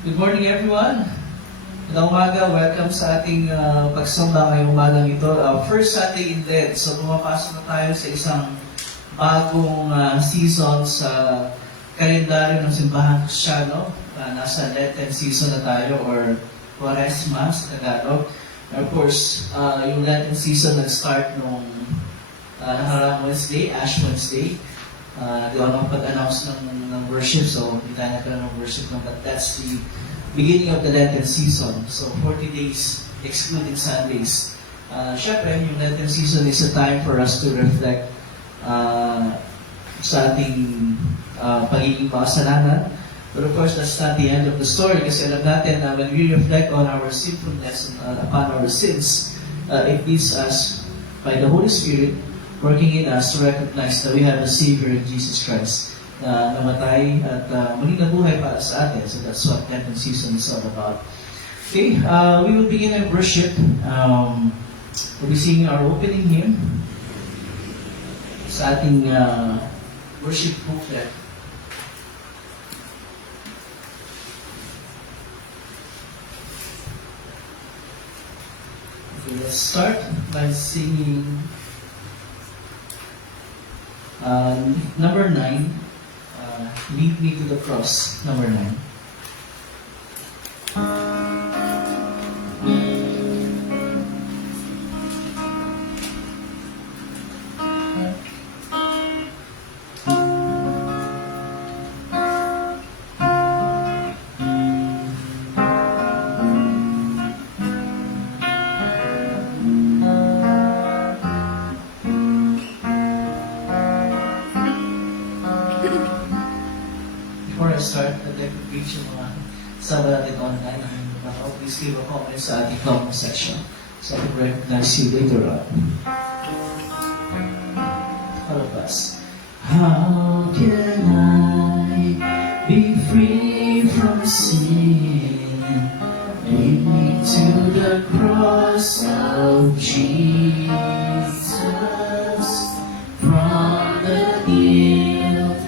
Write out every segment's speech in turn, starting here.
Good morning everyone. Magandang umaga. Welcome sa ating pagsamba ngayong umagang ito. First Sunday in Lent. So pumapasok na tayo sa isang bagong season sa kalendaryo ng simbahan Kristiyano. Nasa Lenten season na tayo or Quaresma sa Tagalog. And of course, yung Lenten season nag-start nung nakaraang Wednesday, Ash Wednesday. Di ba makapag-announce ng worship, so hindi tayo nagkaroon ng worship lang, but that's the beginning of the Lenten season. So 40 days, excluding Sundays. Siyempre, yung Lenten season is a time for us to reflect sa ating pagiging makasalanan. But of course, that's not the end of the story kasi alam natin na when we reflect on our sinfulness and upon our sins, it leads us by the Holy Spirit working in us to recognize that we have a Savior in Jesus Christ na namatay at muling nabuhay para sa atin. So that's what Lenten season is all about. Okay, we will begin in worship. We'll be singing our opening hymn sa ating worship booklet. Okay, let's start by singing number 9, Lead Me to the Cross, number 9. Before I start, I'd like to greet yung mga kasama natin online. Please leave a comment sa ating comment section so I can recognize you later on. All of us. How can I be free from sin? Lead me to the cross of Jesus. From the guilt,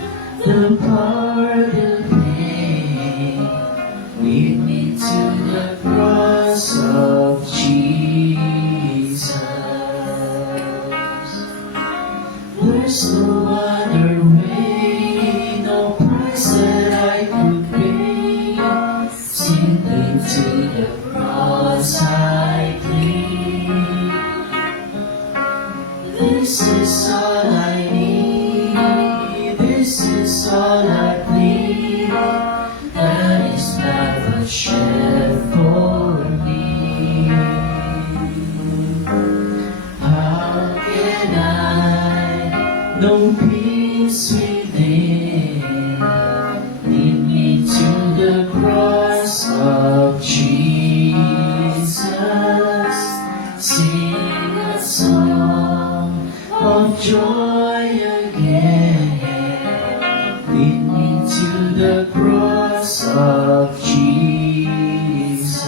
the power, the pain, lead me to the cross of Jesus. There's no other way, no price that I could pay. Simply to the cross I cling. This is all I need. This is all I plead. That is blood was shed for me. How can I know peace within? Lead me to the cross of Jesus. Sing a song of joy again. Lead me to the cross of Jesus.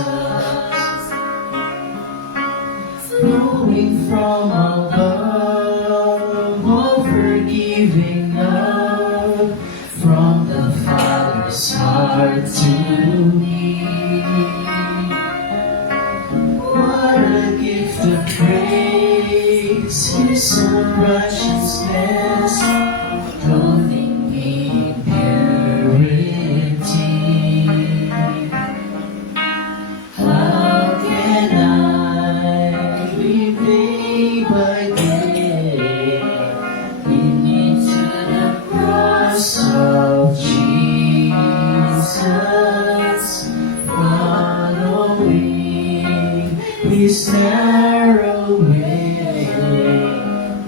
Flowing from above, all forgiving love from the Father's heart to me. What a gift of praise, His own righteousness, clothing me in purity. How can I be day by day? Lead me to the cross of Jesus, following His narrow way.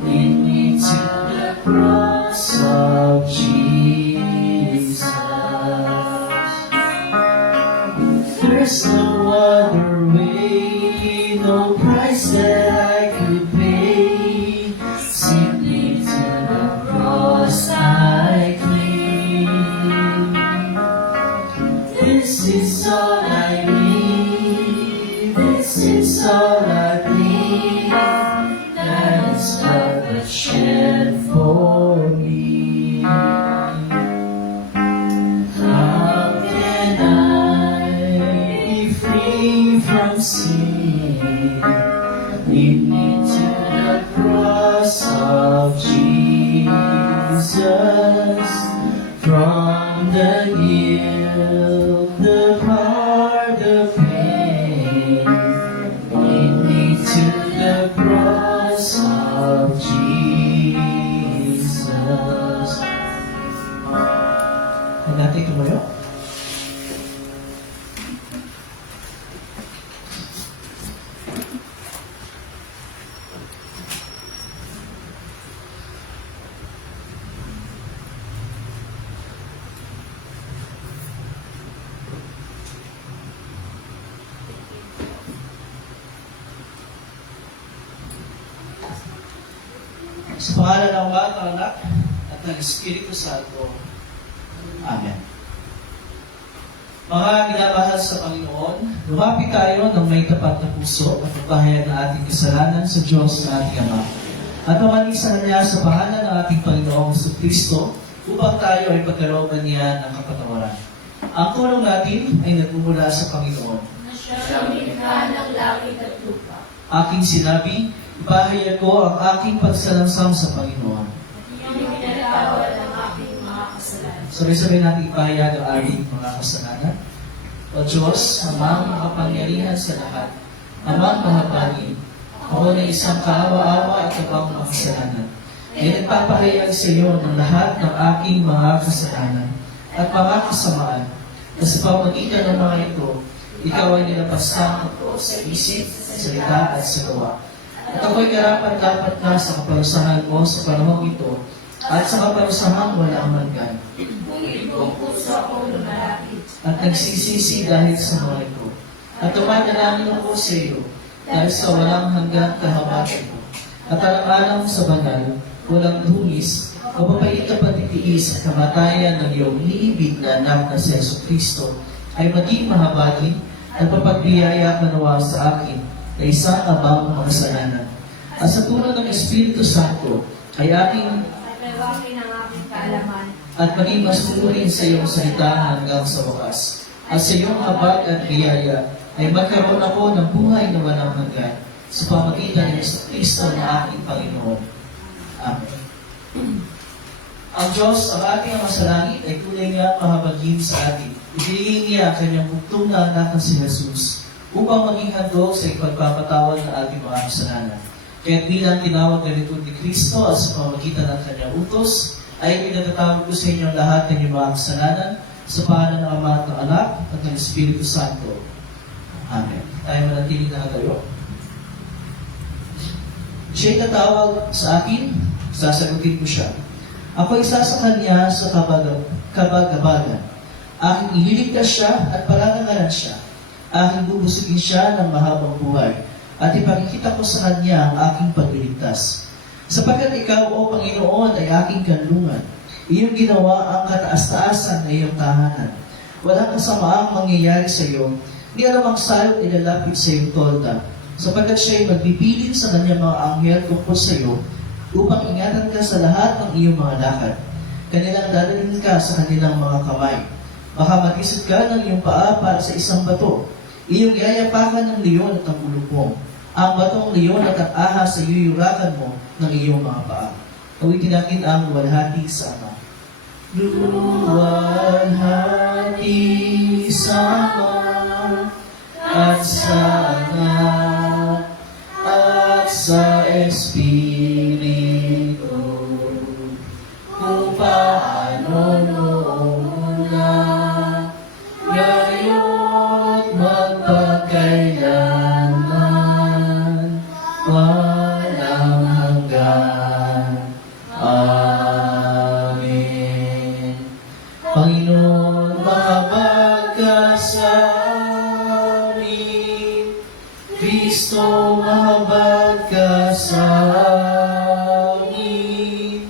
Lead me to the cross of Jesus. There's no other way, no price that I could pay. Simply to the cross I cling. This is all I need. This is all I need. That is blood that shed for me. How can I yield the heart of pain. Lead me to the cross of Jesus. Ang natin tumuyo. Sa pangalan ng Ama, ng Anak, at ng Espiritu Santo. Amen. Mga minamahal sa Panginoon, lumapit tayo ng may tapat na puso at magpahayag ng ating kasalanan sa Diyos na ating Ama. At mamalisan niya sa pangalan ng ating Panginoong Kristo upang tayo ay pagkalooban niya ng kapatawaran. Ang tulong natin ay nagmumula sa Panginoon. Na siya ang likha ng langit at lupa. Aking sinabi, ipahayag ko ang aking pagsalansang sa Panginoon. Iyong pinatawad ang aking mga kasalanan. Sabay-sabay natin ipahayag ang ating mga kasalanan. O Diyos, Amang makapangyarihan sa lahat, Amang mahabagin, ako na isang kaawa-awa at abang mga kasalanan, ay nagpapahayag sa iyo ng lahat ng aking mga kasalanan at mga kasamaan, na sa pamagitan ng mga ito, ikaw ay nilapasan ko sa isip, sa salita at sa gawa. At ako'y karapat-dapat na sa kaparusahan mo sa panahong ito at sa kaparusahang walang hanggan. Ngunit kung puso akong lumalapit, At nagsisisi dahil sa mga ito. At tumadalangin ako sa iyo dahil sa walang hanggang kahabatan mo. At alang-alang sa banal, walang dunis, mapapait na patitiis at kamatayan ng iyong iniibig na anak na si Jesucristo ay maging mahabagin at papagbiyaya ka nawa sa akin na isang abang makasalanan. At sa tulong ng Espiritu Santo ay aking at lawangin ang aking kaalaman. at maging masunurin sa iyong salita hanggang sa wakas. At sa iyong habag at biyaya ay magkaroon ako ng buhay na walang hanggan sa pamagitan ng Kristo na aking Panginoon. Amen. Ang Diyos, ang ating Ama sa langit, ay tunay niya mahabagin sa atin. Ibigay niya ang kanyang bugtong na anak na si Jesus upang maging handog sa ipagpapatawad ng ating mga kasalanan. Kaya bilang tinawag na lingkod ni Kristo at sa pamamagitan ng kanyang utos, ay pinatatawag ko sa inyong lahat ng inyong mga kasalanan sa pangalan ng Ama at ng Anak at ng Espiritu Santo. Amen. Tayo manatili na tayo. Siya'y tatawag sa akin, sasagutin ko siya. Ako isa sa kanya sa kabagabagan. Aking ililigtas siya at palalangalan siya. Aking bubusugin siya ng mahabang buhay at ipakikita ko sa kanya ang aking pagliligtas. Sapagkat ikaw, O Panginoon, ay aking kanlungan. Iyong ginawa ang kataas-taasan na iyong tahanan. Walang kasamaang mangyayari sa iyo, ni anumang salot ilalapit sa iyong tolda, sapagkat siya'y magpipilit sa kanyang mga anghel tungkol sa iyo, upang ingatan ka sa lahat ng iyong mga lakad. Kanilang dadalhin ka sa kanilang mga kamay. Baka mag-isip ka ng iyong paa para sa isang bato. Iyong yayapakan ng leon at ng ulupong. Ang batong leon at ang ahas sa yuyurakan mo ng iyong mga paa. Awitin natin ang luwalhati sa Ama. Luwalhati sa Ama at sa Anak at sa Espiritu, kung paano noong una, ngayon magpagkailanman, walang hanggan. Amen. Panginoon, mahabag ka sa amin. Kristo, mahabag ka sa amin.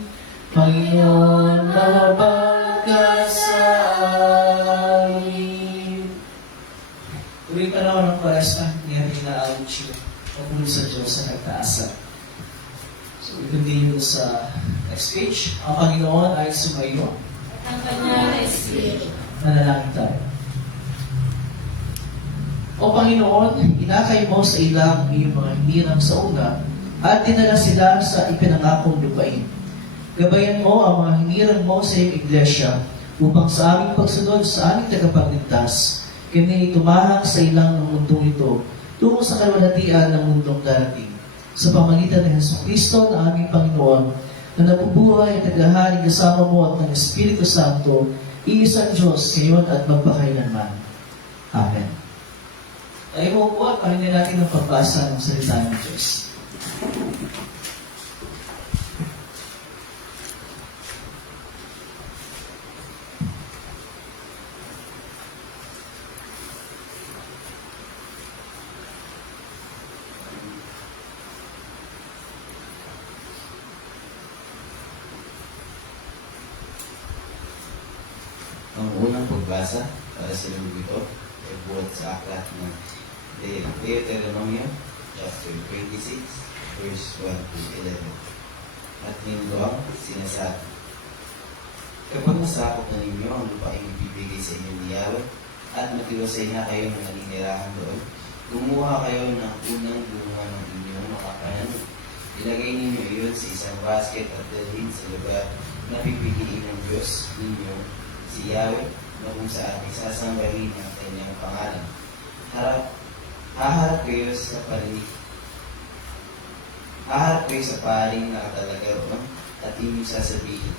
Panginoon, mahabag ka sa amin. Tuwing panahon ng Paras ni Rina Auchi, pagpulo sa Diyos sa nagtaasa. So, we continue sa next page. Ang Panginoon ay sumayo. At ang kanyang espiritu. Manalangin tayo. O Panginoon, inakay mo sa ilang iyong mga hinirang sa una at dinala sila sa ipinangakong lupain. Gabayan mo ang mga hinirang mo sa iyong iglesia upang sa aming pagsunod sa aming tagapagligtas, kami ay tumahak sa ilang ng mundong ito, tungo sa kalwalhatian ng mundong darating. Sa pamagitan ng Jesucristo na aming Panginoon, na nabubuhay at naghahari kasama mo at ng Espiritu Santo, iisang Diyos ngayon at magpakailanman. Amen. Tayo mo po at pakinggan natin ang pagbasa ng salita ng Diyos. Ang unang pagbasa para sa linggo ito ay buhat sa aklat ng Deuteronomio chapter 26 verse 1 to 11. At nito ang sinasabi: Kapag nasakop na ninyo ang lupaing ibibigay sa inyo ni Yahweh at matiwasay na kayo ng naninirahan doon, gumawa kayo ng unang bunga ng inyong makapananim. Ilagay ninyo iyon sa isang basket at dalhin sa lugar na pipiliin ng Diyos ninyo, si Yahweh, na kung saan isasambahin ang kanyang pangalan. Haharap kayo sa paring nakatalaga roon at inyong sasabihin,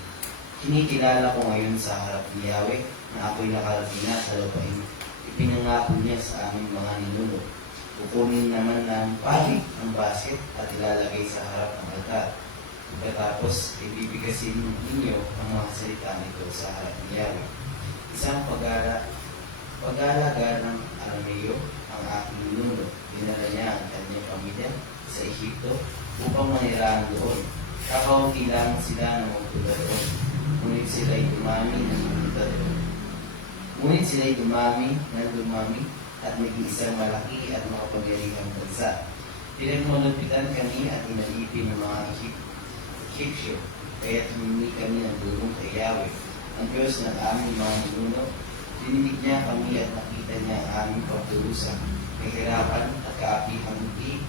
kinikilala ko ngayon sa harap ni Yahweh na ako'y nakarating na sa lupain. Ipinangako niya sa aming mga ninuno. Kukunin naman ng pari ang basket at ilalagay sa harap ng altar. Pagkatapos, ibibigasin ninyo ang mga salita nito sa harap ni Yahweh. Isang pag-aalaga ng Arameo ang aking ninuno. Dinala niya ang kanyang pamilya sa Ehipto upang manirahan doon. Kakaunti lang sila ng magpunta doon. Ngunit sila'y dumami at naging isang malaki at makapangyarihang bansa. Pinagmalupitan kami at inalipin ng mga Egyptio, kaya humingi kami ng tulong kay Yahweh, ang Diyos ng aming mga ninuno. Dininig niya kami at nakita niya ang aming pagdurusa, kahirapan at kaapihang hindi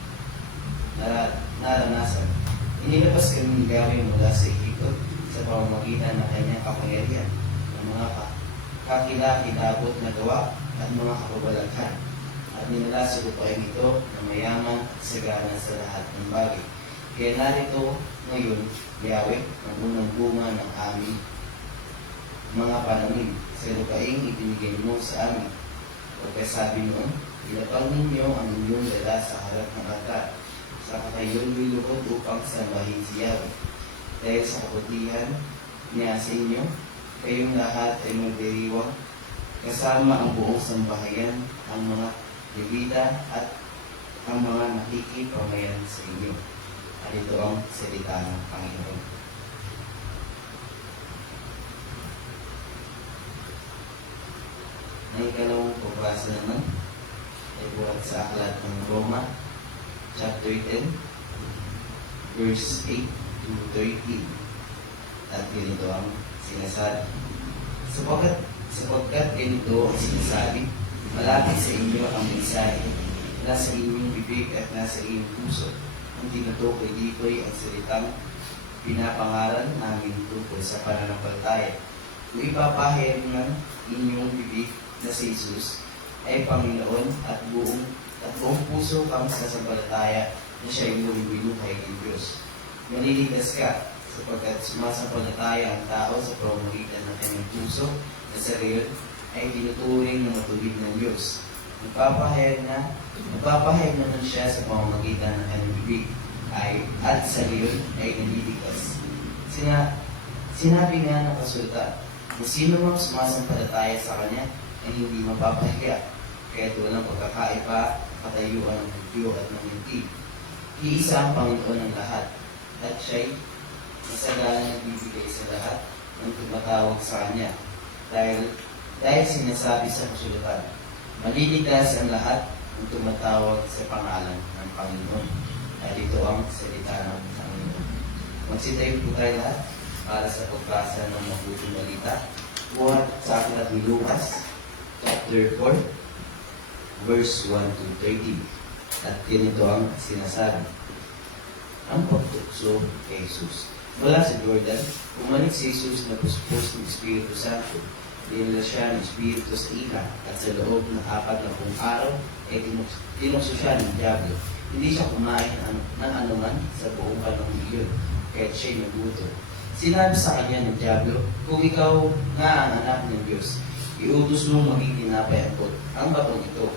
naranasan. Inilabas kami ni Yahweh mula sa Egypto sa pamamagitan ng kanyang kapangyarihan, ng mga kakilakilabot na gawa at mga kapabalaghan, at ninala sa lupain ito na mayaman at sagana sa lahat ng bagay. Kaya narito ngayon, Yahweh, ang unang bunga ng aming mga pananim sa lupaing ibinigay mo sa amin. Pagkasabi noon, ilapag ninyo ang inyong dala sa harap ng altar, sa kayo'y lulukod upang sambahin si Yahweh. Dahil sa kabutihan niya sa inyo, kayong lahat ay magdiriwang, kasama ang buong sambahayan, ang mga Levita at ang mga nakikipamayan sa inyo. At ito ang salita ng Panginoon. Ang ikalawang pagbasa naman ay buhat sa aklat ng Roma, chapter 10, verse 8 to 13. At ganito ang sinasabi: Sapagkat ganito ang sinasabi, malapit sa inyo ang mensahe, nasa inyong bibig at nasa inyong puso. Ang tinutukoy dito'y ang salitang pinapangaral namin tungkol sa pananampalataya. Kung ipapahayag ng inyong bibig na si Jesus ay Panginoon at buong puso kang sasampalataya na siya ay muling binuhay ng Diyos, maliligtas ka, sapagkat sumasampalataya ang tao sa pamamagitan ng kanyang puso na sa gayon ay tinuturing na matubig ng Diyos. Nagpapahayag naman siya sa pamamagitan ng kanyang bibig at sa gayon ay naliligtas. Sinabi nga ng kasulatan, kung sino mang sumasampalataya sa kanya ay hindi mapapahiya, kaya't walang pagkakaiba, katayuan ng Hudyo at ng Hintil. Iisa ang Panginoon ng lahat, at siya'y masagalang nagbibigay sa lahat ng tumatawag sa kanya. Dahil sinasabi sa kasulatan, maliligtas ang lahat ng tumatawag sa pangalan ng Panginoon. At ito ang salita ng Panginoon. Magsitayo po tayo lahat para sa pagbasa ng mabuting balita. Buhat sa aklat ni Lucas, chapter 4, verse 1 to 13. At ganito ang sinasabi: ang pagtukso kay Jesus. Mula sa Jordan, bumalik si Jesus na puspos ng Espiritu Santo. Dinala siya ng Espiritu sa ila at sa loob ng 40 araw ay tinukso siya ng Diablo. Hindi siya kumain ng anuman sa buong panahon iyon, kahit siya'y nagutom. Sinabi sa kanya ng Diablo, kung ikaw nga ang anak ng Diyos, iutos mong maging tinapay ang batong ito.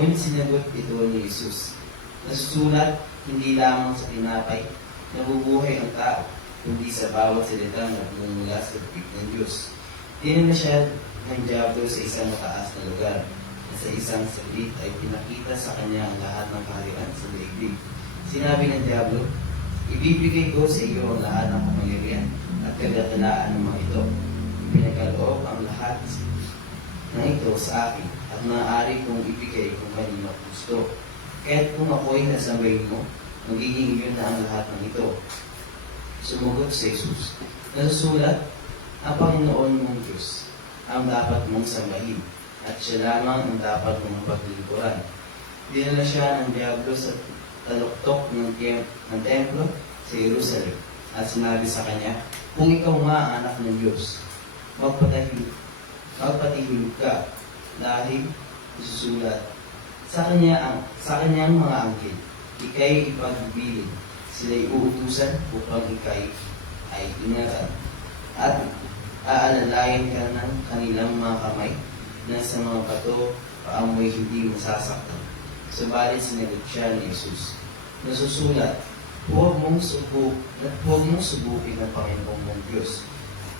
Ngunit sinagot ito ni Jesus, nasusulat hindi lamang sa tinapay, nabubuhay ang tao, kundi sa bawat salita na bumumula sa bibig ng Diyos. Tinala siya ng Diablo sa isang mataas na lugar, at sa isang saglit ay pinakita sa kanya ang lahat ng kaharian sa daigdig. Sinabi ng Diablo, ibibigay ko sa iyo ang lahat ng kapangyarihan at kagatalaan ng mga ito. Pinagkaloob ang lahat ng ito sa akin at maaari kong ibigay kung kanino gusto. Kahit kung ako'y nasambay mo, magiging iyon na ang lahat ng ito. Sumugot si Jesus, nasusulat, ang Panginoon mong Diyos ang dapat mong sambahin at siya lamang ang dapat mong paglilingkuran. Dinala siya ng Diablo sa taluktok ng templo sa Jerusalem at sinabi sa kanya, kung ikaw nga ang anak ng Diyos, magpatihulog ka dahil isusulat sa kanyang mga anghel, ikay ipagbibilin, sila'y uutusan upang ikay ay ingatan at aalalayan ka ng kanilang mga kamay na sa mga bato paamoy hindi masasaktan. Subalit sinagot siya ni Jesus, nasusulat, huwag mong subukin ang Panginoong mong Diyos.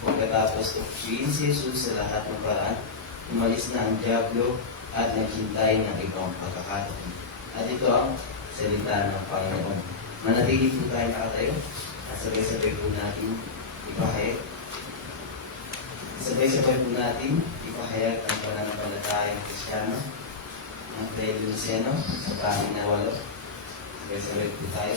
Pagkatapos tukusin si Jesus sa lahat ng paraan, umalis na ang Diablo at naghintay ng ibang pagkakataon. At ito ang salita ng Panginoon. Manatili po tayo nakatayo at sabay-sabay po natin ipahayag. Sabay-sabay po natin ipahayag ang pananampalatayang Kristiyano, ang Credo Niceno, sa pangin na 8. Sabay-sabay po tayo.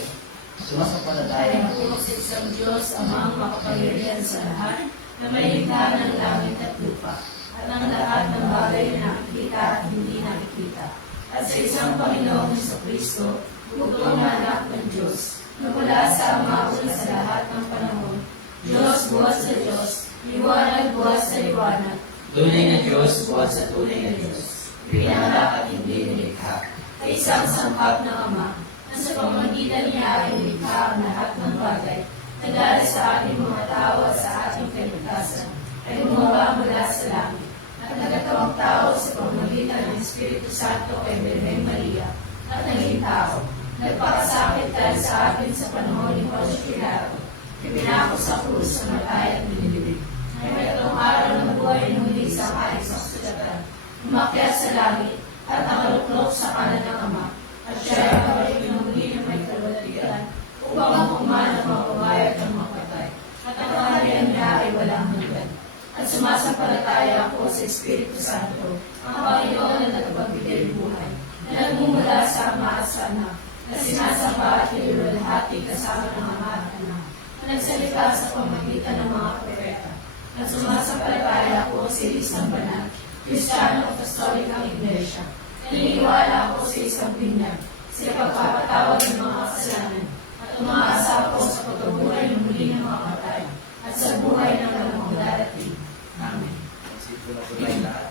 Sumasampalataya ako sa isang Diyos, Amang makapangyarihan sa lahat, na may likha ng langit at lupa, at ang lahat ng bagay na nakikita at hindi nakikita. At sa isang Panginoong Jesucristo, bugtong na anak ng Diyos, na mula sa Ama una sa lahat ng panahon, Diyos buwas sa Diyos, liwanag buwas sa liwanag, Tunay na Diyos, buwan sa tunay na Diyos. pinanganak at hindi nilikha, ay isang sangkap ng Ama, na sa pamamagitan niya ay nilikha ang lahat ng bagay, na dahil sa ating mga tao at sa ating kaligtasan, ay bumaba mula sa langit, at nagkatawang tao sa pamamagitan ng Espiritu Santo kay Birhen Maria, at naging tao, nagpakasakit dahil sa atin sa panahon ni Poncio Pilato, ipinako sa krus sa matay at binilibig. Ay may 3 araw na buhay ng muli sa kahit sa kasulatan, umakyat sa langit, at nakaluklok sa kanan ng Ama, at siya ay kabalik ng muli na may kalwatian, upang ang kumana ng mga babae at ang mga patay. At ang kaharian niya ay walang hanggan. At sumasampalataya ako sa Espiritu Santo, ang Panginoon na nagpagbigay buhay, na nagmumula sa Ama at sa Anak, na sinasamba at nilulwalhati kasama ng Ama at Anak, na nagsalita sa pamagitan ng mga propeta. At sumasampalataya ako sa isang banal, Kristiyano Apostolikang Iglesia. Naniniwala ako sa isang binyag, sa pagpapatawad ng mga kasalanan, at umaasa ako sa pagkabuhay ng muli ng mga patay, at sa buhay ng walang darating. Amen. Sito na po tayo lahat.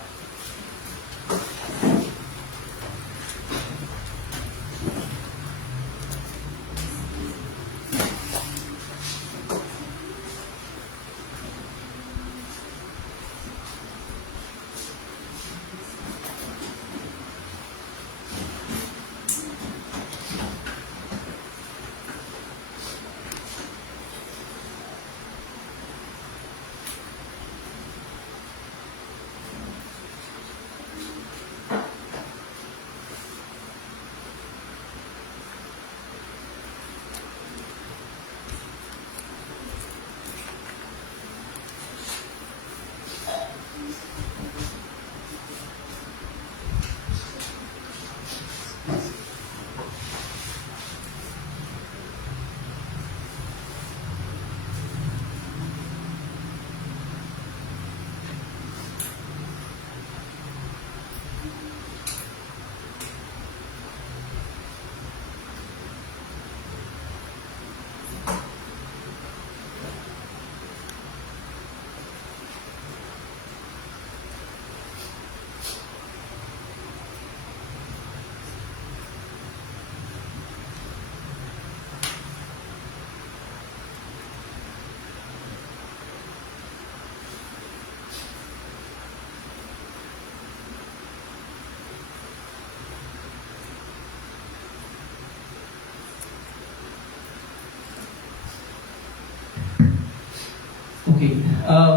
Okay,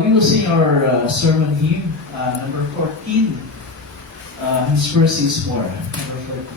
we will sing our sermon hymn, number 14. His mercy is more. Number 14.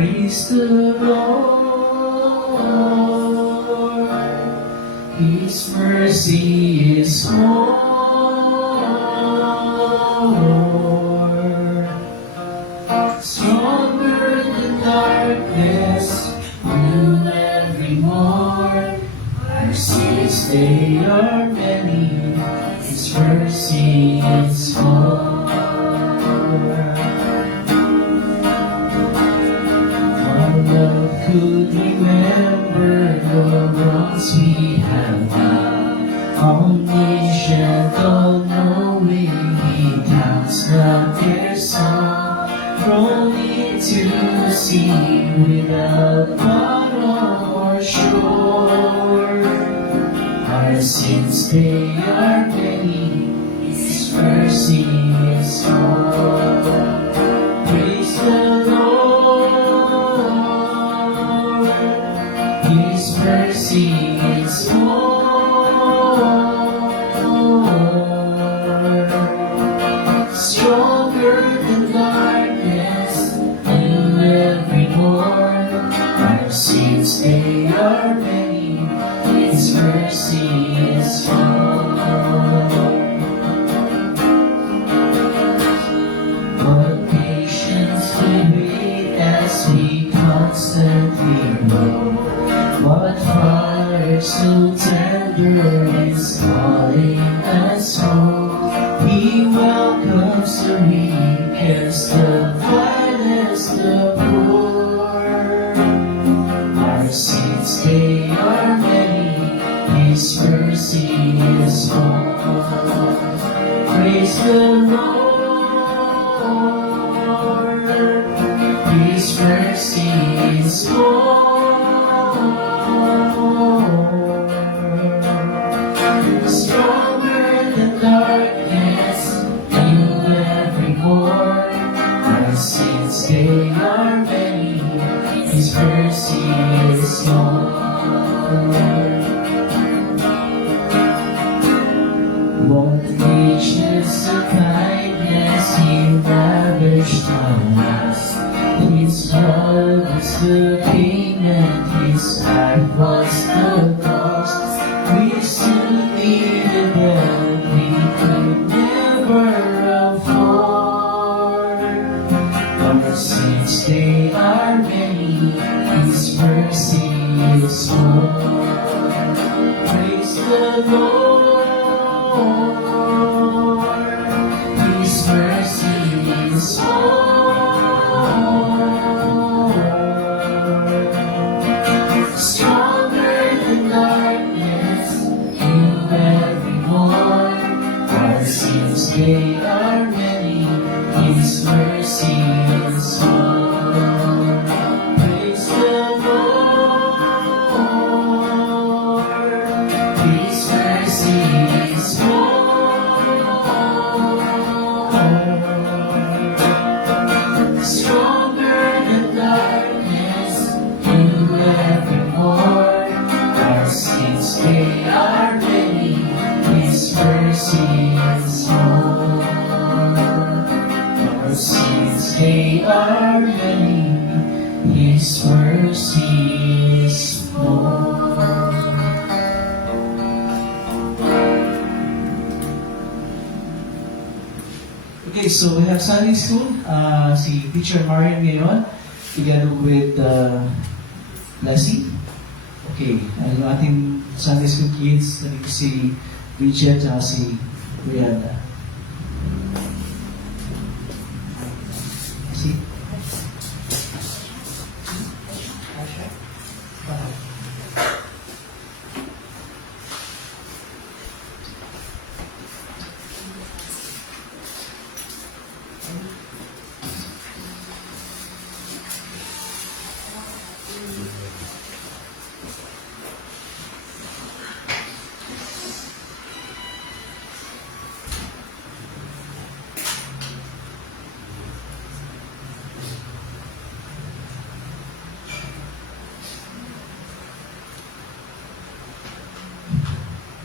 Praise the Lord, His mercy is more. Stronger than darkness, new every morn. Our sins, they are many, His mercy is more. Love could remember the wrongs we have done. Omniscient, all-knowing, He counts not their song. Thrown into the sea without bottom or shore. Our sins, they are many, His mercy is more. Praise the Lord. His mercy is more. Stronger than darkness, new every morn. Our sins, they are many, His mercy is more. What patience we wait as we constantly grow. What Father so tender is calling us home. He welcomes the weakest, the vilest, the poor. Our sins, they are many, His mercy is more. Praise the Lord, His mercy is more. Stronger than darkness, new every morn. Our sins, they are many, His mercy is more. What richness of kindness He lavished on us. His love is the payment, His life was the cost. We still needed help we could never afford. Our sins, they are many, His mercy is more. Praise the Lord, His mercy is more. Stronger than darkness, new every morn. Our sins, they are many, His mercy is more. Praise the Lord, His mercy is more. Stronger than darkness, new every morn. Our sins, they are many, His mercy is more. Our sins, they are many, His mercy is more. Okay, so we have Sunday school. Si Teacher Marian ngayon, together with Lassie? Okay. Yung ating Sunday School kids, nandito si Bridget at si Brianna. Si?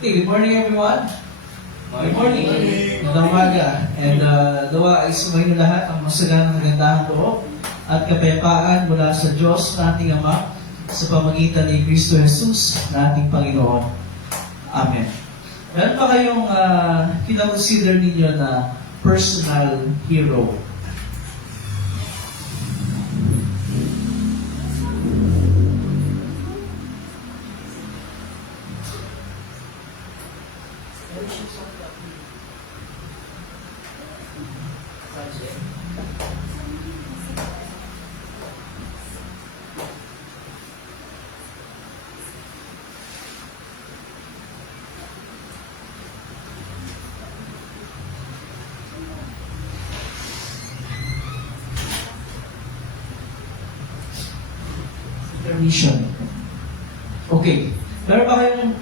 Okay, good morning everyone. Good morning. Magandang umaga. And dawa ay sumayin na lahat ang masaganang nagandahan loob at kapayapaan mula sa Diyos na ating Ama sa pamagitan ni Kristo Jesus na ating Panginoon. Amen. Meron pa kayong kinakonsider ninyo na personal hero? Mission. Okay. Meron ba kayong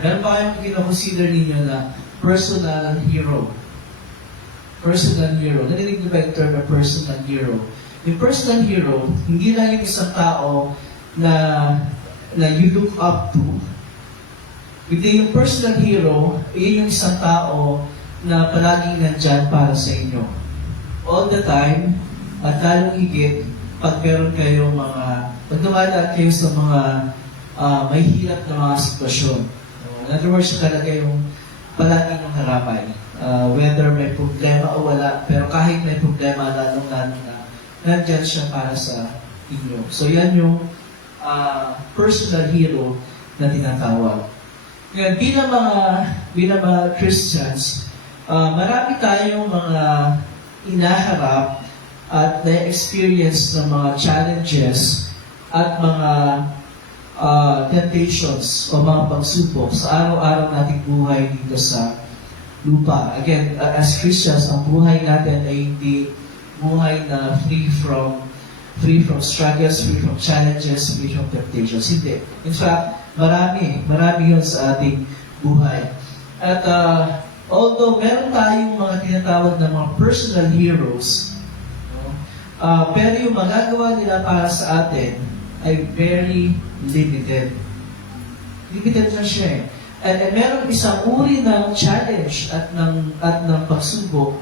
meron ba kayong kinoconsider ninyo na personal hero? Personal hero. Narinig niyo ba yung term na personal hero? Yung personal hero, hindi lang yung isang tao na you look up to. Hindi yung personal hero, yun yung isang tao na palaging nandyan para sa inyo. All the time, at lalong higit, pag meron kayong pag dumadaan kayo sa mga may hirap na mga sitwasyon. In other words, talaga yung palagi ng haramay. Whether may problema o wala, pero kahit may problema, lalong na nandyan siya para sa inyo. So yan yung personal hero na tinatawag. Ngayon, bilang mga Christians, marami tayong mga inaharap at na-experience ng mga challenges at mga temptations o mga pagsubok sa araw-araw nating buhay dito sa lupa. Again, as Christians, ang buhay natin ay hindi buhay na free from struggles, free from challenges, free from temptations. Hindi. In fact, marami yun sa ating buhay. At although meron tayong mga tinatawag na mga personal heroes, pero yung magagawa nila para sa atin ay very limited. Limited na siya eh. And meron isang uri ng challenge at ng pagsubok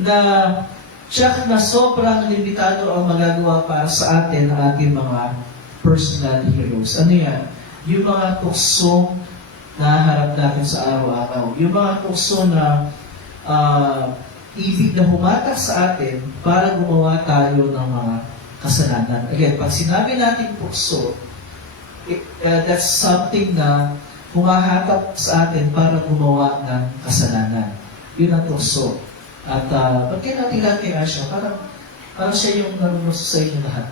na siya na sobrang limitado ang magagawa para sa atin ang ating mga personal heroes. Ano yan? Yung mga tukso na harap natin sa araw-araw. Yung mga tukso na ibig na humatak sa atin para gumawa tayo ng mga kasalanan. Again, pag sinabi natin tukso, that's something na humahatak sa atin para gumawa ng kasalanan. Yun ang tukso. At ba't kaya natin siya? Parang siya yung nanunuso sa inyo lahat.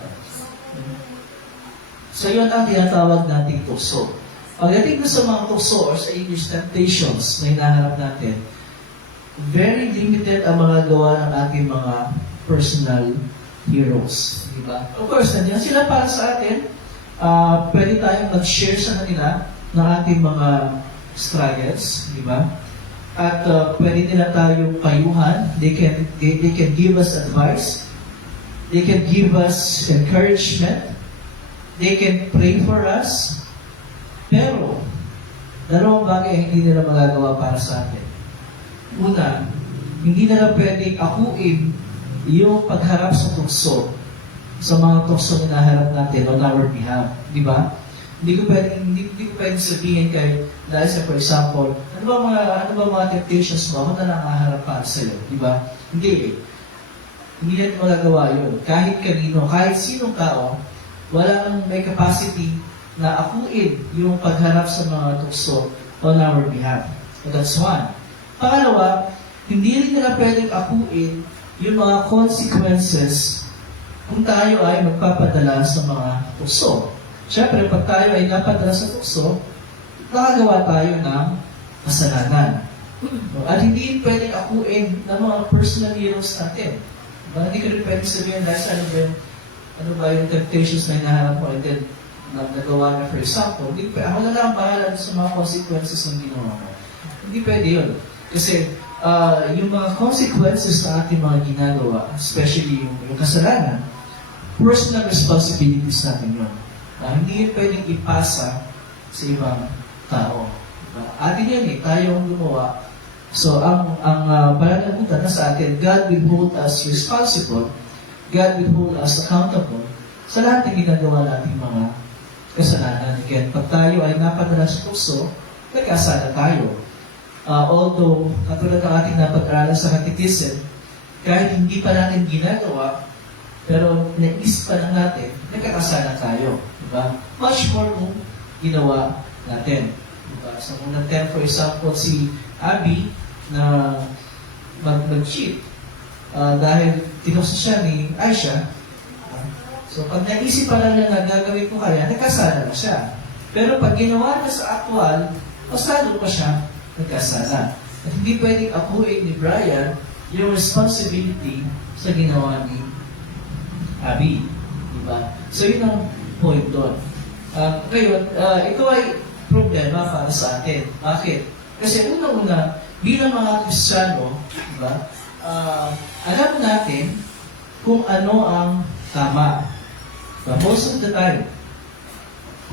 So yun ang tinatawag nating tukso. Pagdating sa mga tukso or sa English temptations na hinaharap natin, very limited ang mga gawa ng ating mga personal heroes. Diba? Of course, nandiyan sila para sa atin. Pwede tayong mag-share sa kanila ng ating mga struggles. Diba? At pwede nila tayong payuhan. They can give us advice. They can give us encouragement. They can pray for us. Pero, dalawang bagay ang hindi nila magagawa para sa atin. Una, hindi nila pwedeng akuin yung pagharap sa tukso, sa mga tukso na naharap natin on our behalf. Di ba? Hindi ko pwedeng sabihin kay, dahil sa, for example, ano ba mga temptations mo? Ako na lang haharap para sa'yo. Di ba? Hindi. Hindi natin magagawa yun. Kahit kanino, kahit sinong tao, walang may capacity na akuin yung pagharap sa mga tukso on our behalf. So that's one. Pangalawa, hindi rin nila pwedeng akuin yung mga consequences kung tayo ay magpapadala sa mga tukso. Siyempre, pag tayo ay napadala sa tukso, nakagawa tayo ng kasalanan. At hindi pwedeng akuin ng mga personal heroes natin. Hindi ko rin pwedeng sabihin dahil sa ano ba yung temptations na hinaharap mo and then nagawa na, for example, hindi pwede. Ako na lang ang bahala sa mga consequences ng ginawa mo. Hindi pwede yun. Kasi yung mga consequences na ating mga ginagawa, especially yung kasalanan, personal responsibilities natin yun. Hindi yun pwedeng ipasa sa ibang tao. Diba? Atin yan tayo ang gumawa. So, ang pananagutan na sa atin, God will hold us responsible, God will hold us accountable sa lahat ng ginagawa nating mga kasalanan. Again, pag tayo ay napadala sa tukso, nagkasala tayo. Although, katulad ng ating napag-aralan sa Catechism, kahit hindi pa natin ginagawa, pero naisip pa lang natin, nagkakasala tayo. Diba? Much more kung ginawa natin. Diba? Sa unang term, for example, si Abby na mag-cheat dahil tinusa siya ni Aisha. So, pag naisip pa lang na gagawin ko kaya, nagkasala na siya. Pero pag ginawa na sa actual, pasado pa siya nagkasala. At hindi pwedeng akuin ni Brian yung responsibility sa ginawa ni Abby. Diba? So, yun ang point doon. Ngayon, ito ay problema para sa atin. Bakit? Kasi unang-una, bilang mga Kristiyano, diba, alam natin kung ano ang tama. Diba? Most of the time,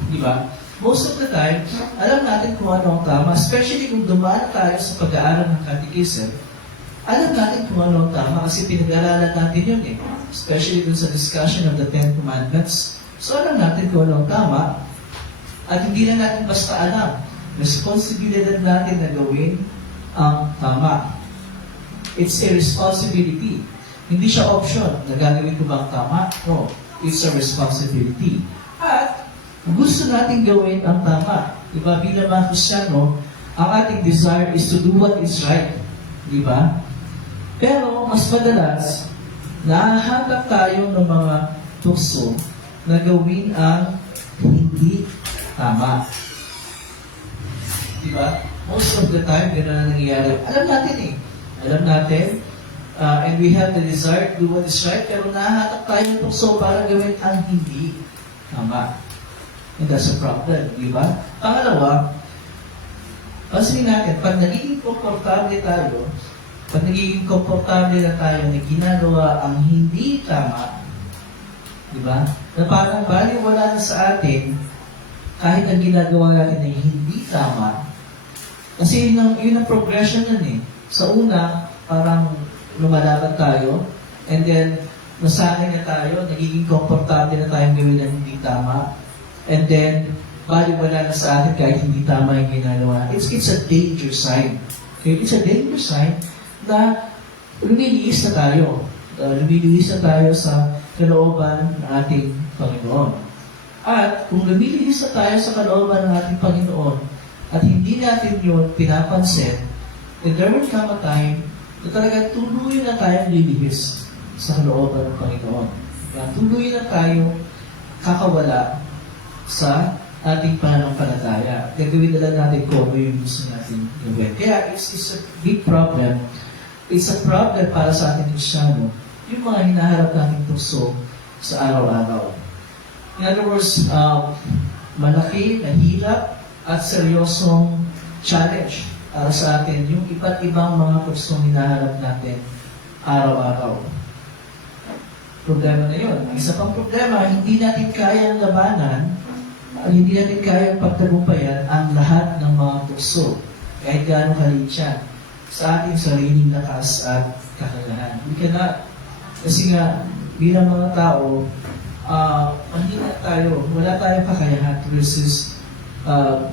diba? Most of the time, alam natin kung ano ang tama, especially kung dumaan tayo sa pag-aaral ng Catechism, alam natin kung ano ang tama kasi pinag-aaralan natin yun especially dun sa discussion of the Ten Commandments. So alam natin kung ano ang tama at hindi na natin basta alam. Responsibilidad natin na gawin ang tama. It's a responsibility. Hindi siya option na gagawin ko ba ang tama? No. It's a responsibility. At gusto natin gawin ang tama. Diba? Bilang mga Kristiyano, ang ating desire is to do what is right. Diba? Pero mas madalas, nahahanap tayo ng mga tukso na gawin ang hindi tama. Diba? Most of the time, gano'n na nangyayari. Alam natin Alam natin, and we have the desire to do what is right, pero nahahanap tayo ng tukso para gawin ang hindi tama. And that's a problem, di ba? Pangalawa, pansinin natin, pag nagiging komportable tayo, pag nagiging komportable na tayo na ginagawa ang hindi tama, di ba? Na parang baliwala na sa atin, kahit ang ginagawa natin ay hindi tama, kasi yun ang progression nun Sa una, parang lumalaban tayo, and then, nasanay na tayo, nagiging komportable na tayong gawin ang hindi tama, and then, baliwala na sa atin kahit hindi tama yung ginagawa. It's a danger sign. Okay? It's a danger sign na lumiliis na tayo. Lumiliis na tayo sa kalooban ng ating Panginoon. At kung lumiliis na tayo sa kalooban ng ating Panginoon at hindi natin yun pinapansin, then there will come a time na talaga tuluyan na tayong lilihis sa kalooban ng Panginoon. Kaya tuluyan na tayo kakawala sa ating pananampalataya. Gagawin na lang natin kung ano yung gusto natin gawin. Kaya it's a big problem. It's a problem para sa ating Kristiyano, yung mga hinaharap nating tukso sa araw-araw. In other words, malaki, mahirap, at seryosong challenge para sa atin yung iba't ibang mga tuksong hinaharap natin araw-araw. Problema na yun. Ang isa pang problema, hindi natin kayang labanan, hindi natin kayang pagtagumpayan ang lahat ng mga tukso. Kahit gaano kalit siya sa ating sariling lakas at kakayahan. We cannot. Kasi nga, bilang mga tao, mahina tayo, wala tayong kakayahan to resist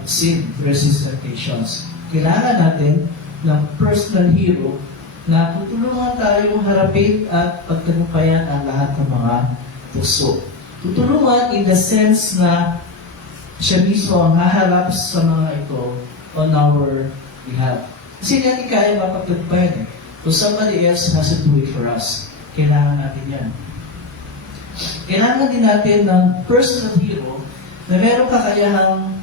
sin, to resist temptations. Kailangan natin ng personal hero na tutulungan tayong harapin at pagtagumpayan ang lahat ng mga tukso. Tutulungan in the sense na siya mismo ang haharap sa mga ito on our behalf. Kasi natin kaya mapagtagumpayan eh. So somebody else has to do it for us. Kailangan natin yan. Kailangan din natin ng personal hero na meron kakayahang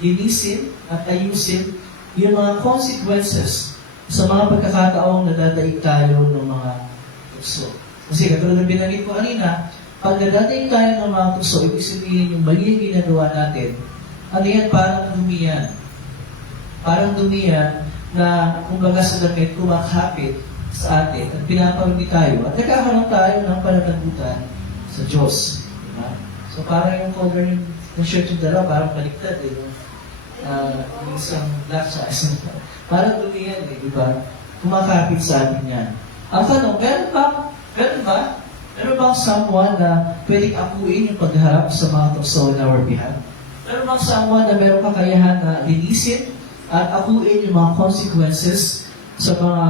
linisin at ayusin yung mga consequences sa mga pagkakataong nadadaig tayo ng mga tukso. Kasi katulad ng binanggit ko kanina, pag nadadaig tayo ng mga tukso, ibig sabihin yung mali yung ginagawa natin, ano yan, parang dumiyan. Parang dumiyan na kumbaga sa damit kumakapit sa atin at pinapawindi tayo at nagkakaroon tayo ng pananagutan sa Diyos. Diba? So parang yung color ng shirt yung dalawa, parang baliktad eh. Yung isang black sa isang parang dumiyan eh, di ba? Kumakapit sa atin yan. Ang tanong, meron ba? Meron bang someone na pwedeng akuin yung pagharap sa mga tukso on our behalf? Meron bang someone na meron kakayahan na linisin at akuin yung mga consequences sa mga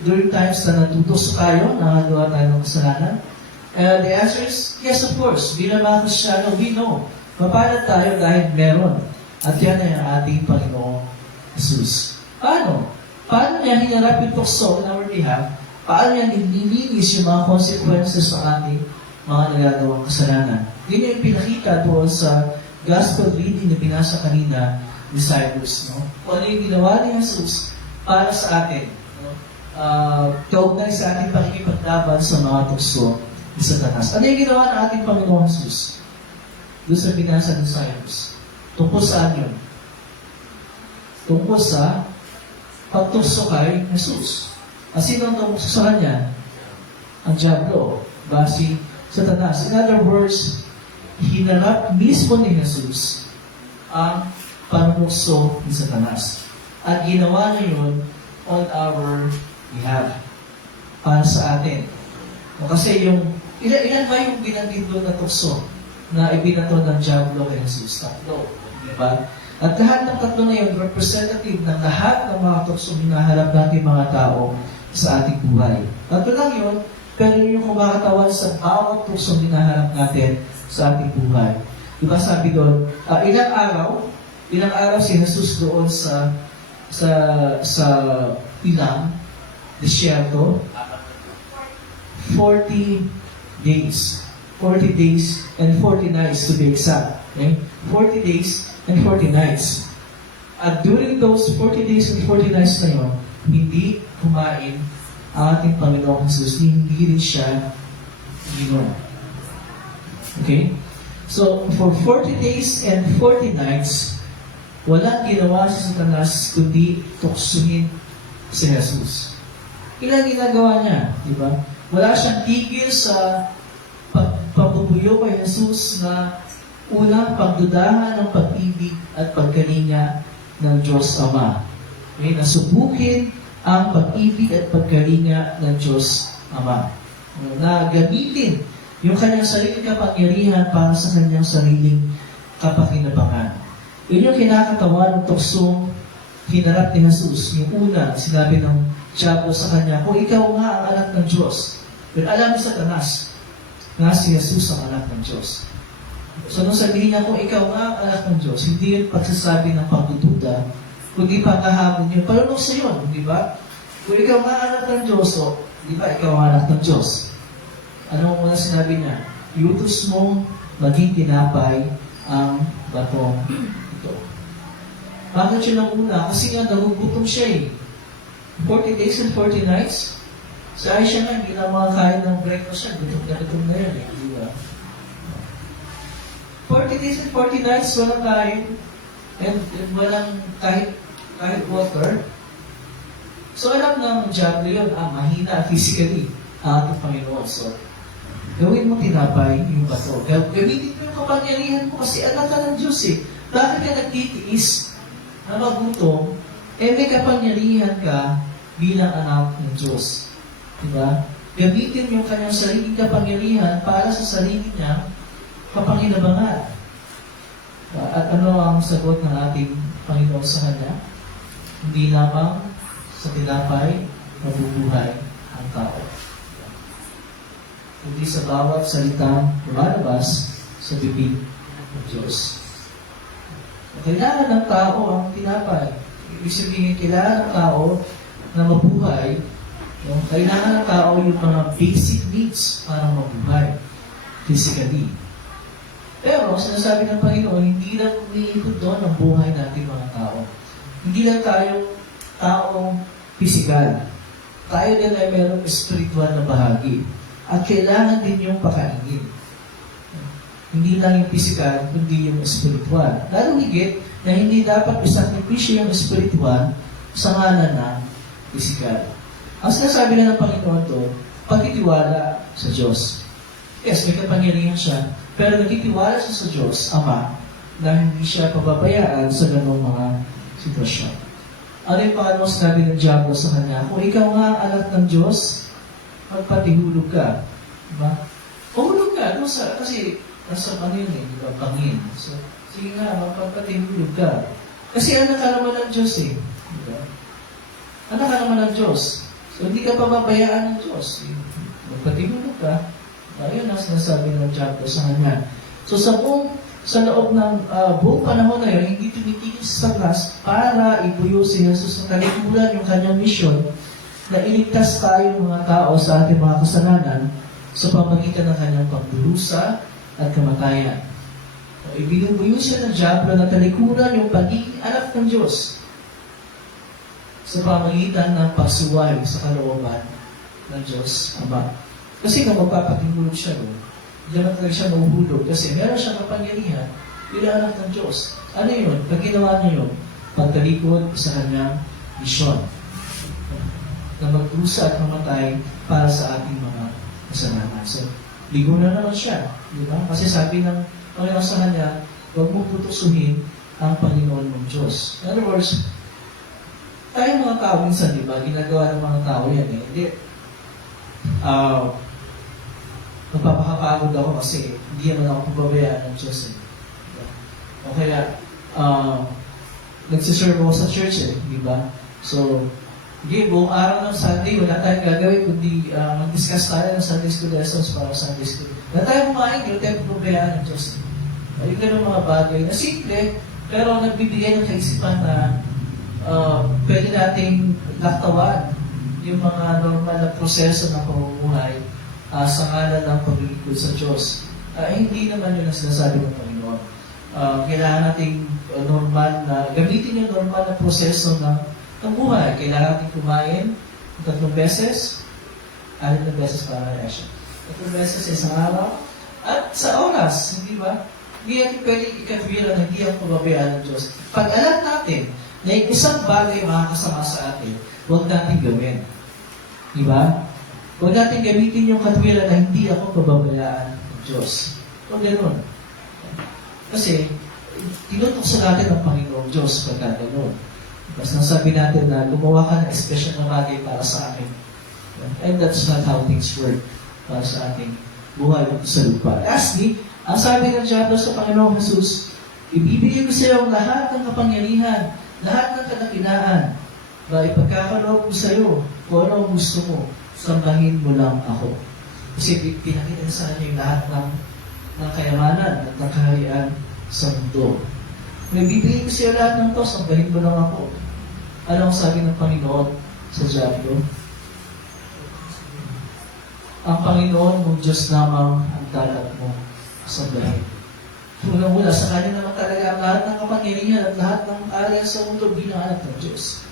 during times na natutos tayo, nakagawa tayo ng kasalanan? The answer is, yes, of course. Bilang mga Kristiyano, we know. Mapalad tayo dahil meron. At yan ay ang ating Panginoong Jesus. Paano? Paano niya hinarap yung tukso on our behalf? Paano niya nililinis yung mga consequences ng ating mga nagagawang kasalanan? Yun yung pinakita doon sa gospel reading na binasa kanina ni Cyrus. No? Kung ano yung ginawa ni Jesus para sa atin. No? Kaugnay sa ating pakikipaglaban sa mga tukso ni Satanas. Ano yung ginawa ng ating Panginoong Jesus? Doon sa binasa ni Cyrus. Tungkol saan yun? Tungkol sa pagtukso kay Jesus. At sino ang tumukso sa kanya? Ang Diablo. Si Satanas. In other words, hinarap mismo ni Jesus ang panukso ni Satanas. At ginawa niya yun on our behalf. Para sa atin. O kasi yung, ilan ba yung binanggit doon na tukso na ibinato ng Diablo kay Jesus? Tatlo. Diba? At lahat ng tatlo na yun, representative ng lahat ng mga tukso hinaharap natin mga tao sa ating buhay. Tatlo lang yun, pero yung kumakatawan sa bawat tukso hinaharap natin sa ating buhay. Diba sabi doon, ilang araw si Jesus doon sa ilang disyerto? 40 days. 40 days and 40 nights to be exact. Okay? 40 days and 40 nights. At during those 40 days and 40 nights na yun, hindi kumain ang ating Panginoong Jesus. Hindi rin siya ginom. Okay? So, for 40 days and 40 nights, walang ginawa si Satanas kundi tuksuhin si Jesus. Ilang ginagawa niya, di ba? Wala siyang tigil sa pagbubuyo kay Jesus na unang pagdudahan ng pag-ibig at pagkalinga ng Diyos Ama. Okay? Nasubukin ang pag-ibig at pagkalinga ng Diyos Ama. Na gamitin yung kanyang sariling kapangyarihan para sa kanyang sariling kapakinabangan. Yun yung kinakatawan ng tuksong hinarap ni Jesus. Yung una, sinabi ng Diablo sa kanya, kung ikaw nga ang anak ng Diyos. Pero alam ni Satanas na si Jesus ang anak ng Diyos. So nung sabihin niya, kung ikaw nga ang anak ng Diyos, hindi yun pagsasabi ng pagdududa, kundi pagkahamon yun. Palunok sa yun, di ba? Kung ikaw nga ang anak ng Diyos, so, di ba, ikaw ang anak ng Diyos. Ano muna sinabi niya? Iutos mong maging tinapay ang batong ito. Bakit siya lang una? Kasi nga nagugutom siya eh. 40 days and 40 nights. Sa siya nga, hindi na makakain ng breakfast siya. Gutom na yun eh. Di ba? 40 days and 40 nights, walang kain. And walang kahit water. So alam ng Diablo yun, mahina physically ang ating Panginoon. So, gawin mo tinapay yung bato. Gamitin mo yung kapangyarihan mo kasi anak ka ng Diyos eh. Bakit ka nagtitiis na magutom, may kapangyarihan ka bilang anak ng Diyos. Diba? Gamitin yung kanyang sariling kapangyarihan para sa sarili niya kapanginabangan. At ano ang sagot ng ating Panginoon sa kanya? Hindi lamang sa tinapay mabubuhay ang tao. Hindi sa bawat salitang lumalabas sa bibig ng Diyos. Kailangan ng tao ang tinapay. Ibig sabihin, kailangan ng tao na mabuhay. Kailangan ng tao yung mga basic needs para mabuhay physically. Pero, sinasabi ng Panginoon, hindi lang umiikot doon ang buhay natin mga tao. Hindi lang tayo taong physical. Tayo din ay mayroong spiritual na bahagi. At kailangan din yung pakainin. Hindi lang yung physical, kundi yung spiritual. Lalo higit na hindi dapat isakripisyo yung spiritual sa ngalan ng physical. Ang sinasabi na ng Panginoon doon, pagtitiwala sa Diyos. Yes, may kapangyarihan siya, pero nagtitiwala siya sa Diyos, Ama, na hindi siya pababayaan sa ganong mga sitwasyon. Ano yung pangalawang sinabi ng Diablo sa kanya? Kung ikaw nga ang anak ng Diyos, magpatihulog ka. Diba? Mahulog ka. Kasi nasa yun diba? Bangin. So, sige nga, magpatihulog ka. Kasi anak ka naman ng Diyos Diba? Anak ka naman ng Diyos. So, hindi ka pababayaan ng Diyos. Magpatihulog ka. Ayun ang sinasabi ng Diablo sa kanya. So, sa loob ng buong panahon na yun, hindi tumitigil sa Saglas para ibuyo si Jesus na talikuran yung kanyang misyon na iligtas tayo mga tao sa ating mga kasalanan sa pamagitan ng kanyang pagdurusa at kamatayan. So, ibinubuyo siya ng Diablo na talikuran yung pagiging anak ng Diyos sa pamagitan ng pagsuway sa kalooban ng Diyos Ama. Kasi kung magpapatingulog siya doon, hindi naman talaga siya mahuhulog kasi meron siyang kapangyarihan bilang anak ng Diyos. Ano yun? Pag ginawa niya yun, pagtalikod sa kanyang misyon na magdusa at mamatay para sa ating mga kasalanan. So, ligo na naman siya. Di ba? Kasi sabi ng Panginoon sa kanya, huwag mo putusuhin ang Panginoon mong Diyos. In other words, tayo mga tao minsan, di ba? Ginagawa ng mga tao yan Hindi. Magpapakapagod ako kasi hindi naman ako pababayaan ng Diyos O kaya, nagsiserve ako sa church di ba? So, buong araw ng Sunday, wala tayong gagawin kundi mag-discuss tayo ng Sunday School lessons para sa Sunday School. Wala tayong kumain, hindi tayo pababayaan ng Diyos Yung ganun mga bagay na simple, pero nagbibigay ng kaisipan na pwede nating laktawan yung mga normal na proseso ng pamumuhay sa ngalan ng paglilingkod sa Diyos. Hindi naman yun ang sinasabi ng Panginoon. Kailangan nating normal na, gamitin yung normal na proseso ng buhay. Kailangan nating kumain 3 beses, 6 na beses para na siya. 3 beses sa isang araw, at sa oras, hindi ba? Hindi natin pwede ikatwira na hindi ang pababayaan ng Diyos. Pag alam natin na yung isang bagay makakasama sa atin, huwag natin gawin. Di ba? Huwag natin gamitin yung katwiran na hindi ako pababayaan ng Diyos. Huwag ganun. Kasi, tinutokso natin ang Panginoong Diyos pagka ganun. Tapos nasabi natin na gumawa ka ng espesyal na bagay para sa akin. And that's not how things work para sa ating buhay sa lupa. Lastly, ang sabi ng Diablo sa Panginoong Jesus, ibibigay ko sa iyo ang lahat ng kapangyarihan, lahat ng kadakilaan, na ipagkakaloob ko sa iyo kung ano ang gusto mo, sambahin mo lang ako. Kasi pinakita sa kanya yung lahat ng kayamanan at ng kaharian sa mundo. May bibigay ko sa iyo lahat ng to, sambahin mo lang ako. Ano ang sabi ng Panginoon sa Diablo? Ang Panginoon mong Diyos lamang ang dapat mo sambahin. Unang-una, sa kanya naman talaga ang lahat ng kapangyarihan at lahat ng area sa mundo bilang anak ng Diyos.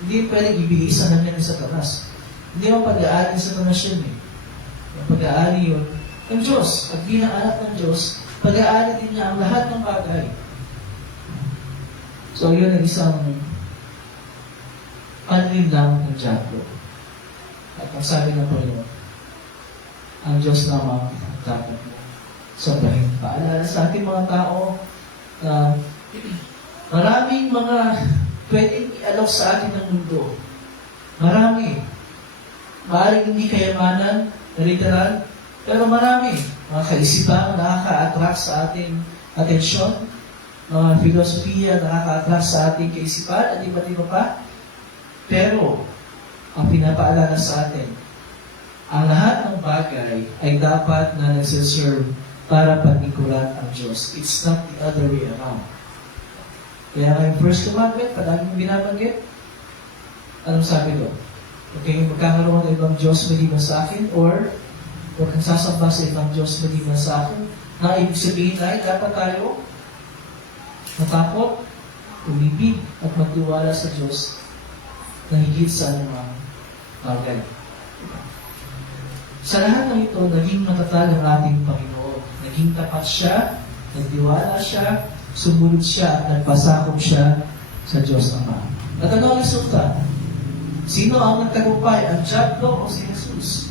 Hindi pwedeng ibigay sa kanya ni Satanas. Hindi mo pag-aari ni Satanas yun Ang pag-aari yun ng Diyos. At bilang anak ng Diyos, pag-aari din niya ang lahat ng bagay. So, yun ang isang panlim lang ng Diablo. At ang sabi ng Panginoon, ang Diyos lamang ang dapat mo sambahin. Paalala sa ating mga tao na maraming mga pwedeng i-alok sa atin ng mundo. Marami. Maaaring hindi kayamanan, literal, pero marami. Mga kaisipan nakaka-attract sa ating atensyon, mga filosofiya nakaka-attract sa ating kaisipan, at iba't iba pa. Pero, ang pinapaalala sa atin, ang lahat ng bagay ay dapat na nagsiserve para paglingkuran ang Diyos. It's not the other way around. Kaya nga yung first commandment, palaging binabanggit, anong sabi doon? Okay, magkakaroon ng ibang Diyos maliban sa akin, or huwag kang sasamba sa ibang Diyos maliban sa akin, na ibig sabihin ay dapat tayo matakot, umibig, at magtiwala sa Diyos na higit sa anumang bagay. Sa lahat ng ito, naging matatag ang ating Panginoon. Naging tapat siya, nagtiwala siya, sumunod siya, at nagpasakop siya sa Diyos Ama. At ano ang resulta? Sino ang nagtagumpay? Ang diablo o si Jesus?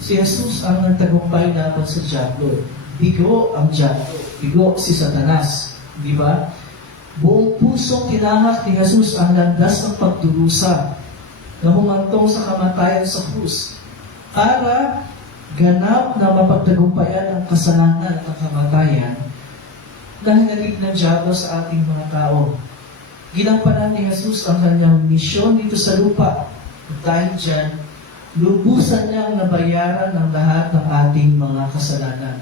Si Jesus ang nagtagumpay naman sa diablo. Bigo ang diablo. Bigo si Satanas. Di ba? Buong pusong kinahak ni Jesus ang landas ng pagdurusa na humantong sa kamatayan sa krus para ganap na mapagtagumpayan ang kasalanan at ang kamatayan dahil naging ng diablo sa ating mga tao. Ginampanan ni Jesus ang kanyang misyon dito sa lupa. At dahil dyan, lubusan niyang nabayaran ang lahat ng ating mga kasalanan.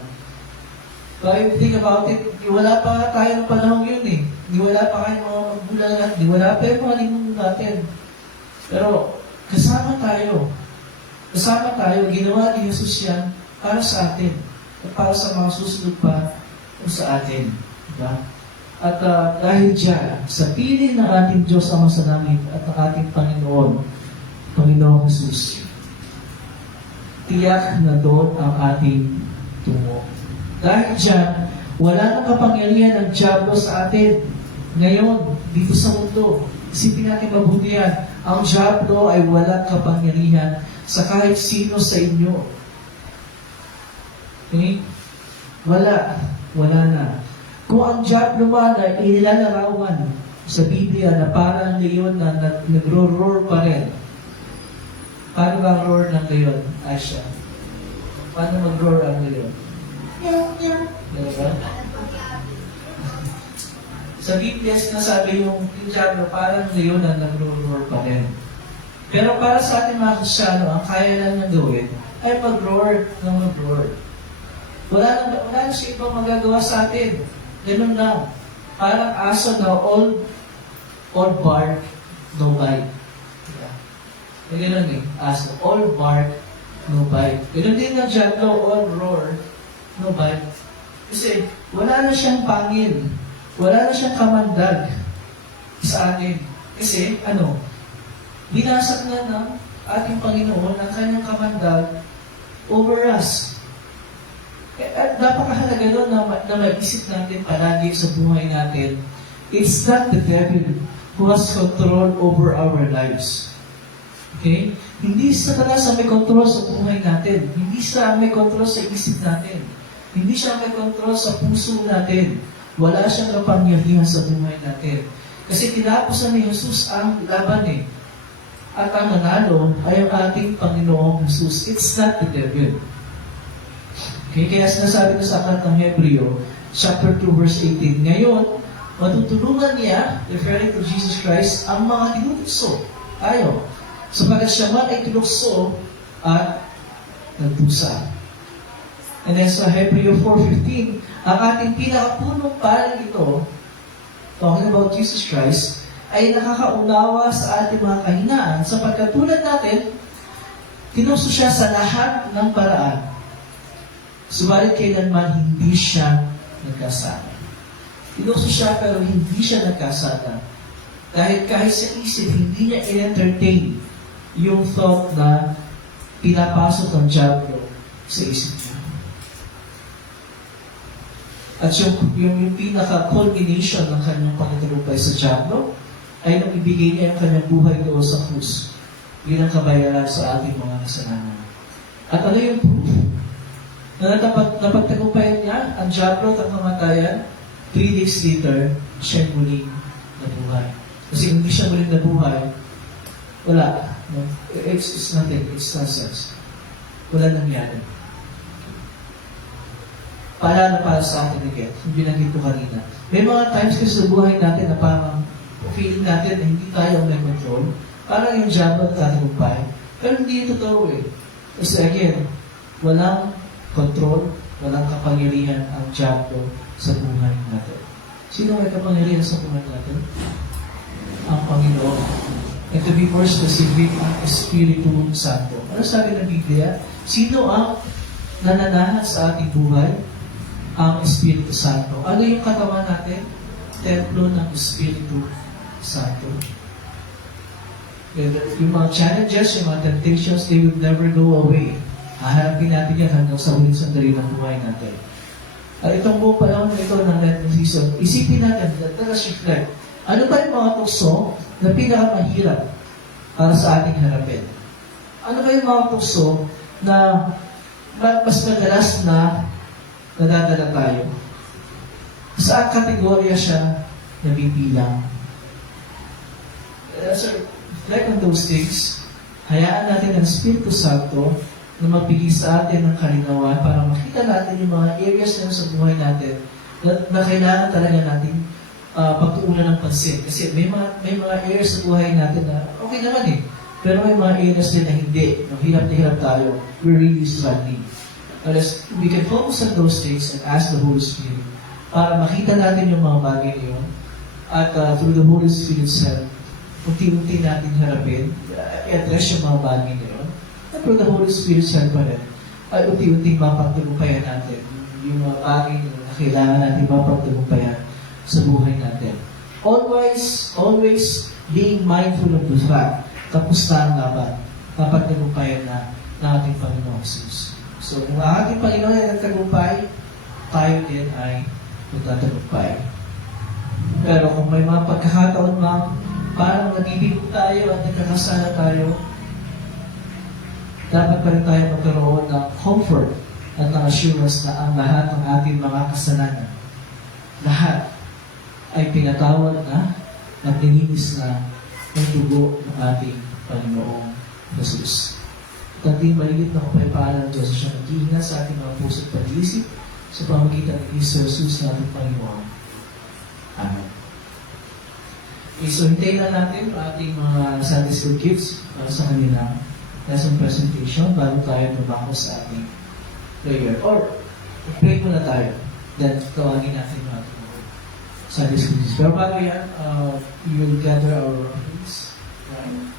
But if you think about it, wala pa nga tayo ng panahon yun eh. Wala pa kayo mga magulang natin. Wala pa yung mga limunan natin. Pero kasama tayo. Kasama tayo. Ginawa ni Jesus yan para sa atin. At para sa mga susunod pa sa atin. Diba? At dahil dyan, sa piling ng ating Diyos Ama sa langit at ng ating Panginoong Jesus, tiyak na doon ang ating tungo. Dahil dyan, wala nang kapangyarihan ng diablo sa atin. Ngayon, dito sa mundo, isipin natin mabuti yan, ang diablo ay walang kapangyarihan sa kahit sino sa inyo. Okay? Wala na. Kung ang diablo man ay inilalarawan sa Biblia na parang leon na nagro-roar pa rin. Paano ba ang roar ng leon, Asha? Paano mag-roar ang leon? Diba? Sa Biblia, sinasabi yung diablo parang leon na nagro-roar pa rin. Pero para sa ating mga Kristyano, ang kaya lang niya gawin ay mag-roar ng mag-roar. Wala na siya ibang magagawa sa atin. Ganun lang. Parang aso na all bark, no bite. Yeah. Ganun eh. Aso, all bark, no bite. Ganun din ang diablo, all roar, no bite. Kasi wala na siyang pangil. Wala na siyang kamandag sa atin. Kasi, binasag na ng ating Panginoon ang kanyang kamandag over us. At napakahalaga doon na mag-isip natin palagi sa buhay natin, it's not the devil who has control over our lives. Okay? Hindi Satanas ang may control sa buhay natin. Hindi siya ang may control sa isip natin. Hindi siya ang may control sa puso natin. Wala siyang kapangyarihan sa buhay natin. Kasi tinapusan ni Jesus ang laban eh. At ang nanalo ay ang ating Panginoong Jesus. It's not the devil. Okay, kaya sinasabi ko sa aklat ng Hebreo, chapter 2, verse 18, ngayon, matutulungan niya, referring to Jesus Christ, ang mga tinutokso. Tayo. Sapagat siya man ay tulokso at nagdusa. And then sa Hebreo 4:15, ang ating pinakapunong paring ito, talking about Jesus Christ, ay nakakaunawa sa ating mga kahinaan sapagkat tulad natin, tinukso siya sa lahat ng paraan. Subalit kailanman hindi siya nagkasala. Tinukso siya pero hindi siya nagkasala. Dahil kahit sa isip, hindi niya i-entertain yung thought na pinapasok ng diablo sa isip niya. At yung pinaka-culmination ng kanyang pagkatagumpay sa diablo ay nang ibigay niya ang kanyang buhay doon sa krus bilang kabayaran sa ating mga kasalanan. At ano yung proof? Na napagtagumpayan niya ang diablo at ang kamatayan, 3 days later, siya muling nabuhay. Kasi kung hindi siya muling nabuhay, wala. No? It's nothing. It's nonsense. Wala nangyari. Paalala para sa atin again, yung binanggit ko kanina. May mga times kasi sa buhay natin na parang feeling natin na hindi tayo may control. Parang yung diablo at tatagumpay. Pero hindi ito totoo eh. Kasi again, walang control walang kapangyarihan ang diablo sa buhay natin. Sino may kapangyarihan sa buhay natin? Ang Panginoon. And to be more specific, ang Espiritu Santo. Ano sabi ng Biblia? Sino ang nananahan sa ating buhay? Ang Espiritu Santo. Ano yung katawan natin? Templo ng Espiritu Santo. Yung mga challenges, yung mga temptations, they will never go away. Hahanapin natin yan hanggang sa huling sandali ng buhay natin. At itong buong panahon na ito ng Lenten season, isipin natin, let us reflect. Ano ba yung mga tukso na pinakamahirap para sa ating harapin? Ano ba yung mga tukso na mas madalas na nadadala tayo? Saan kategorya siya nabibilang? So, reflect on those things. Hayaan natin ang Espiritu Santo na magbigay sa atin ng kalinawan para makita natin yung mga areas na sa buhay natin na kailangan talaga natin pagtuunan ng pansin. Kasi may mga areas sa buhay natin na okay naman eh. Pero may mga areas din na hindi. Hirap na hirap tayo. We're really struggling. Unless we can focus on those things and ask the Holy Spirit para makita natin yung mga bagay na yun. At through the Holy Spirit's help, unti-unti natin harapin, i-address yung mga bagay na yun. At through the Holy Spirit's help pa rin, ay unti-unti mapagtagumpayan natin yung mga bagay na kailangan natin mapagtagumpayan sa buhay natin. Always being mindful of the fact, tapos na ang laban, mapagtagumpayan na ng ating Panginoon Jesus. So, kung ang ating Panginoon ay nagtagumpay, tayo din ay magtatagumpay. Pero kung may mga pagkakataon parang nabibigo tayo at nagkakasala tayo, dapat pa rin tayo magkaroon ng comfort at ng assurance na ang lahat ng ating mga kasalanan, lahat ay pinatawad na at nilinis na ng dugo ng ating Panginoong Jesus. At ating maliit na kapayapaan ng Diyos siya nag-iingat sa ating mga puso at pag-iisip sa pamagitan ng Kristo Jesus na ating Panginoon. Amen. Okay, so hintayin na natin ang ating mga Sunday School kids para sa kanilang lesson presentation bago tayo lumako sa ating prayer. Or, pray muna tayo. Then, tawagin natin yung ating mga Sunday School kids. Pero bago yan, we will gather our offerings. Right?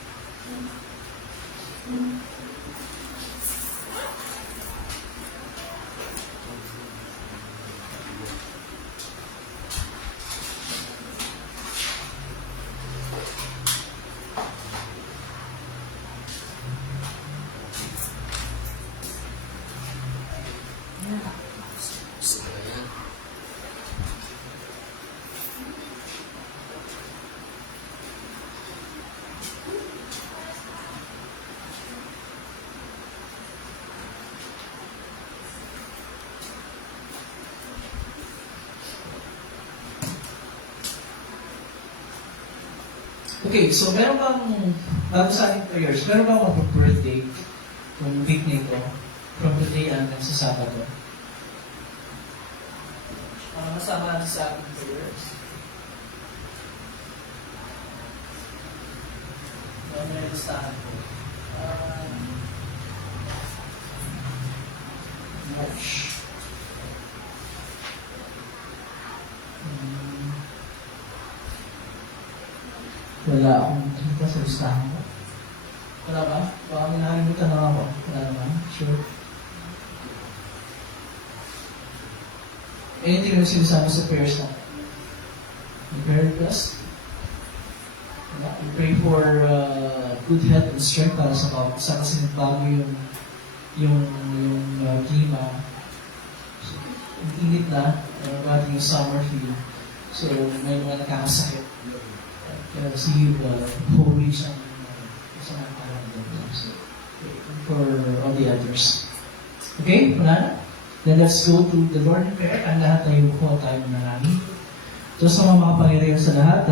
Okay, so meron bang, bago sa ating prayers, meron bang mag-birthday kung week nito from today hanggang sa Sabado? Masama natin sa ating prayers. May listahan ko. March. Wala akong kita sa listahan ko. Wala ba? Baka may nakalimutan na ako. Wala naman. Sure. Anything na sinasama sa prayers na? Prayer request? We pray for good health and strength para sa bawat isa kasi nagbago yung klima. So, ang init na, yung summer feel. So, may mga nakakasakit. See you whole week sa mga parang so, for all the others. Okay? Wala na? Then let's go to the Lord in prayer. Ang lahat tayo po tayo manalangin. So sa mga pangyayari sa lahat,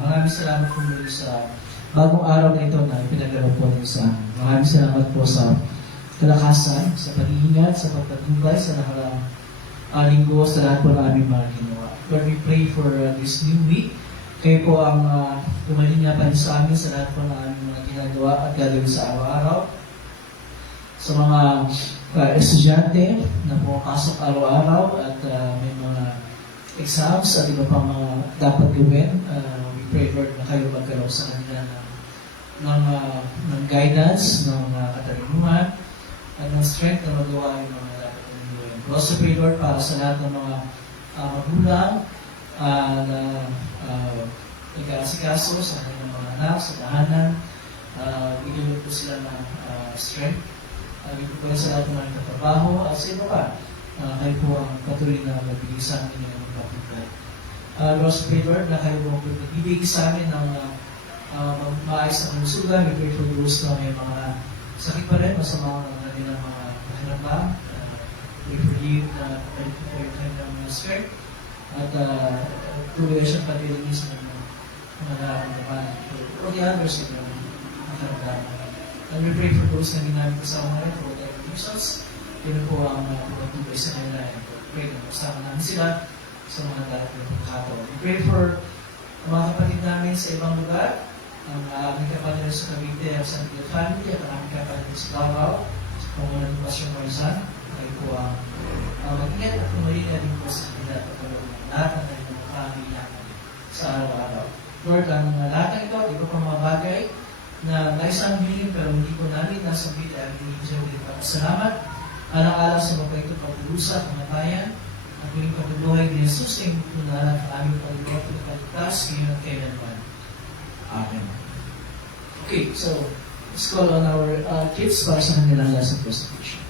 maraming salamat po muli sa bagong araw na ito na ipinagdalo po niyo sa amin. Maraming salamat po sa kalakasan, sa pag-iingat, sa pagpatubay, sa nakalang linggo, sa lahat po ng aming mga ginawa. Lord, we pray for this new week. Kayo po ang tumalinyapan sa amin sa lahat po ng aming mga ginagawa at gagawin sa araw-araw. Sa mga estudyante na pumapasok araw-araw at may mga exams at iba pang mga dapat gawin. We pray, Lord, na kayo magkaroon sa kanila ng guidance, ng katalinuhan, at ng strength na magawa yung mga dapat gawin. We also pray, Lord, para sa lahat ng mga magulang na nag-aasikaso sa kanilang mga anak, sa tahanan. Bigyan mo po sila ng strength. Bigyan po sa lahat ng mga katrabaho at sa iba pa. Kayo po ang patuloy na magbigay sa amin ng kapatid. Lord, pray, Lord, na kayo po magbigay sa amin ng maayos na kalusugan. We pray for those na may mga sakit pa rin, masama ng kanilang mga pakiramdam. We pray na kayo po yung kanilang strength. At tuloy siyang pag-release ng mga nararamdaman. O the others na nakaramdaman. And we pray for those na ginamit sa mga rin, for whatever reasons. Yun po ang pagpatuloy sa kanila. And pray na kasama namin sila sa mga darating na pagkakataon. We pray for mga kapatid namin sa ibang lugar, ang aming kapatid sa Cavite at San Miguel Family, at ang aming kapatid sa Davao, sa Pangunan Pasyon Marizan. Kayo po ang mag-ingat at tumarin na rin po sa kanila at pagkakaroon ng lahat ng kanilang family namin sa araw-araw. Lord, ang lahat ng ito, di ko pa mga bagay na nais ang bilhin pero hindi ko namin nasa bili at hindi ko siya ulit salamat. Alang-alang sa mapagito pag-uusap, kamatayan, at muling pagbubuhay ni Jesus na yung tunalan at aming pag-iwap at pagligtas ngayon at kailanman. Amen. Okay, so let's call on our kids para sa kanilang lesson presentation.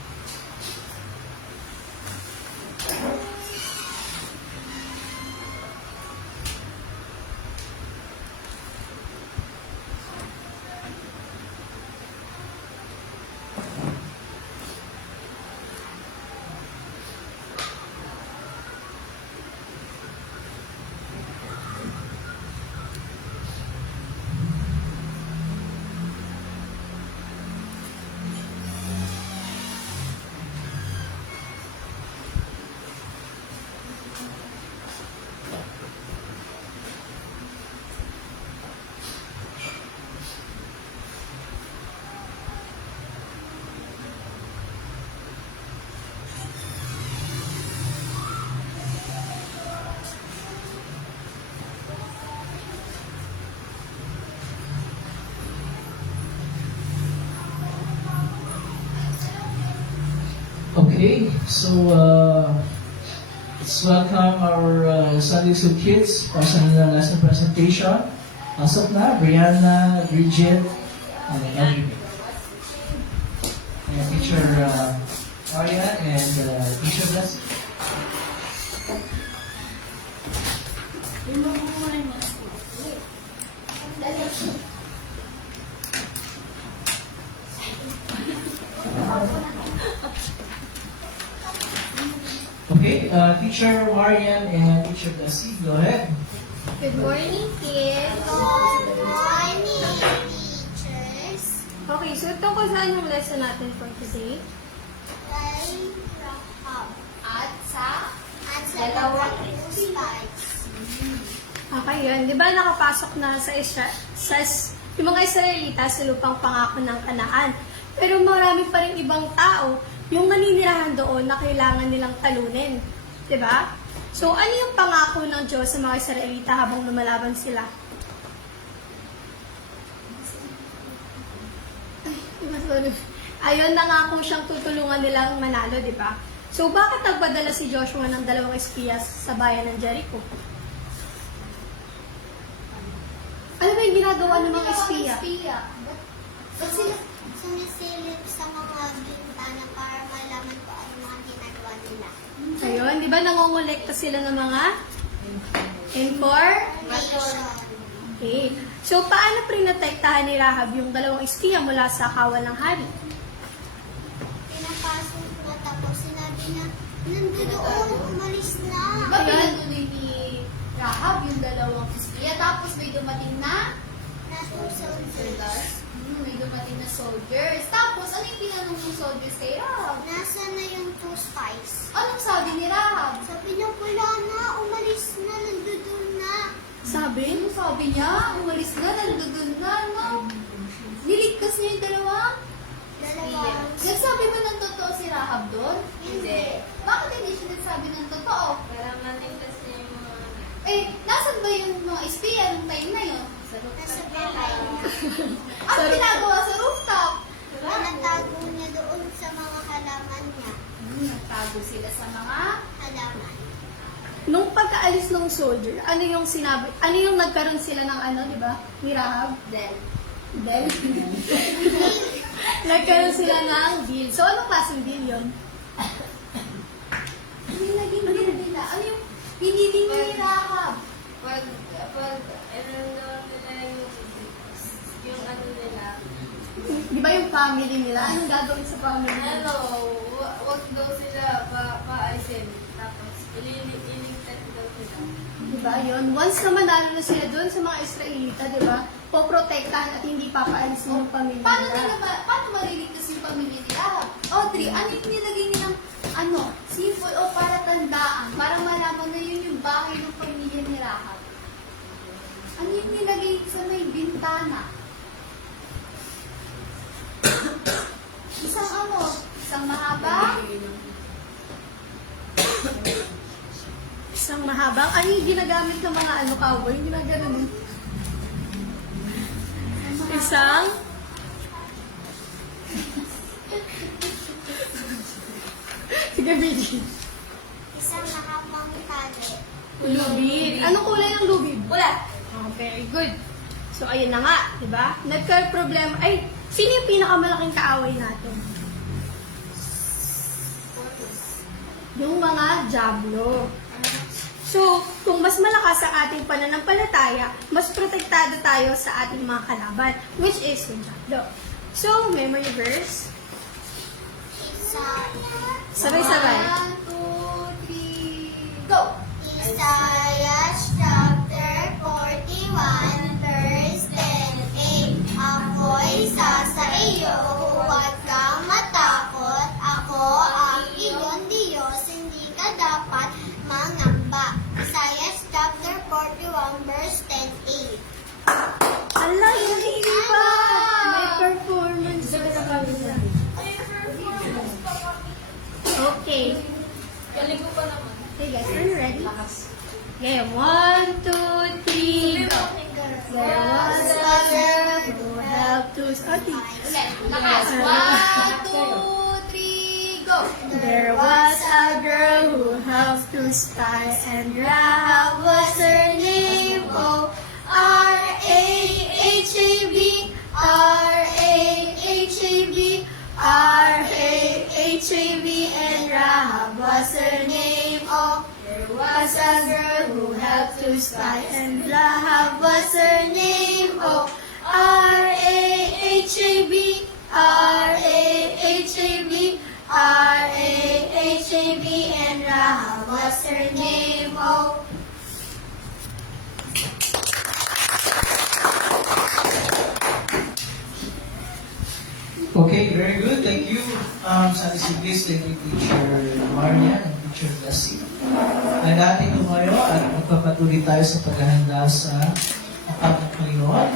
Okay, so let's welcome our Sunday School kids para sa kanilang lesson presentation. Pasok na, Brianna, Bridget, and Andrew. And teacher Maria and teacher Blessing. Okay, teacher Marian and teacher Blessing, go ahead. Good morning, kids. Good morning, teachers. Okay, so tungkol saan yung lesson natin for today? Kay Rahab. At sa Dalawang slides. Okay, yun. Di ba nakapasok na yung mga Israelita sa lupang pangako ng Kanaan. Pero marami pa rin ibang tao yung naninirahan doon na kailangan nilang talunin. Di ba? So, ano yung pangako ng Diyos sa mga Israelita habang lumalaban sila? Ayun, nangako siyang tutulungan nilang manalo, di ba? So, bakit nagpadala si Joshua ng 2 espiyas sa bayan ng Jericho? Ano ba yung ginagawa ng mga espiya? Ba't sila sumisilip sa mga bintana para malaman ko ano mga ginagawa nila? Ayun, di ba nangongolekta sila ng mga Information. Okay. So, paano prinotektahan ni Rahab yung 2 espiya mula sa kawal ng hari? Pinapasok na tapos sinabi na, nandoon, umalis na. Diba pinanuloy ni Rahab yung 2 espiya, tapos may dumating na Natusold soldiers. May dumating na soldiers. Tapos, ano yung tinanong ng soldiers kay Rahab? Nasaan na yung 2 spies? Anong sabi ni Rahab? Sabi niya, wala na, umalis na, nandoon na. Sabi? Anong sabi niya? Umalis na, nandoon na, no? Niligtas niya yung 2 Nagsabi ba ng totoo si Rahab doon? Hindi. Bakit hindi siya nagsabi ng totoo? Para maligtas niya yung mga Nasaan ba yung mga espiya nung time na yun? sa Nasa loob. Ang ginagawa sa rooftop? Natago niya doon sa mga halaman niya. Nagtago sila sa mga Halaman. Nung pagkaalis ng soldier, ano yung sinabi, ano yung nagkaroon sila ng ano, di ba? Ni Rahab? Del. Deal? Nagkaroon sila ng deal. So, anong klaseng deal yun? Ano yung naging deal nila? Ano yung pinili ni Rahab? Pag ano nila yung ano nila, Di ba yung family nila? Anong gagawin sa family nila? wag daw sila paalisin. Tapos, iligtas daw sila. Di ba yun? Once na manalo na sila doon sa mga Israelita, di ba? Poprotektahan at hindi papaalis ng pamilya nila. Paano mariligtas yung pamilya ni Rahab? Audrey, ano yung nilagay nilang simple o para tandaan, para malaman na yun yung bahay ng pamilya ni Rahab? Ano yung nilagay sa may bintana? Isang mahaba? Isang mahabang, ano yung ginagamit ng mga cowboy? Yung ginaganon. Isang sige, Biggie. Isang mahabang tali. Lubid. Anong kulay ng lubid? Wala! Okay, good. So, ayun na nga, di ba? Nagka-problema. Ay, sino yung pinakamalaking kaaway natin? Yung mga Diablo. So, kung mas malakas ang ating pananampalataya, mas protektado tayo sa ating mga kalaban, which is yung Diablo. So, memory verse. Sabay-sabay. 1, 2, 3, go! Isaiah chapter 41 verse 10a. Ako'y sa iyo, huwag kang matakot. Ako ang iyong Diyos, hindi ka dapat mangamba. Isaiah chapter 41 verse 10a. Ala, hindi pa! May performance sa kanila. Okay. Galing ko pa naman. Okay guys, are you ready? Okay, 1, 2, 3, go! There was a girl who helped to study. Lakas. 1, 2, 3, go! There was a girl who helped to spy, and Rahab was her name. Oh, R-A-H-A-B, R-A-H-A-B, R-A-H-A-B, and Rahab was her name. Oh, there was a girl who helped to spy, and Rahab was her name. Oh, R-A-H-A-B, R-A-H-A-B, R-A-H-A-B, and Rahab was her name. Oh, Okay, very good. Thank you, Sunday Simplice. Thank you, Teacher Maria and Teacher Lassie. Ay natin tumayo at magpapatuloy tayo sa paghahanda sa akad ng Panginoon.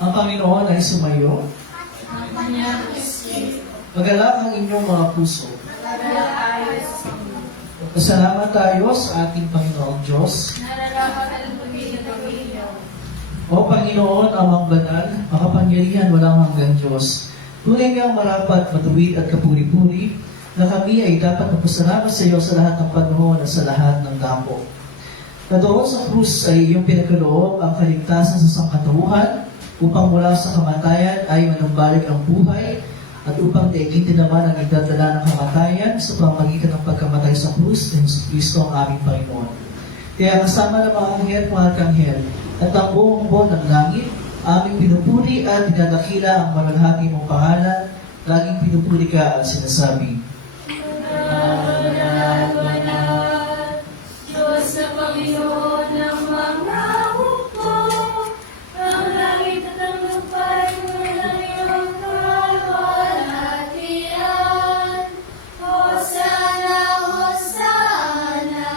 Ang Panginoon ay sumayo. Magalak ang inyong mga puso. Pasalamat tayo sa ating Panginoong Diyos. O Panginoon, amang banal, makapangyarihan walang hanggang Diyos. Tunay ngang marapat, matuwid at kapuri-puri na kami ay dapat magpasalamat sa iyo sa lahat ng panahon at sa lahat ng dako. Na doon sa krus ay iyong pinagkaloob ang kaligtasan sa sangkatauhan upang mula sa kamatayan ay manumbalik ang buhay at upang daigin naman ang nagdadala ng kamatayan sa pamamagitan ng pagkamatay sa krus ng Kristo ang aming Panginoon. Kaya kasama ng mga anghel, mga arkanghel, at ang buong buo ng langit, aming pinupuri at dinadakila ang malalhati mong pangalan, laging pinupuri ka at sinasabi, Diyos na Panginoon ng mga hukbo, ang langit at ang lupa'y walang iyong kalwalhatian. Hosana, Hosana,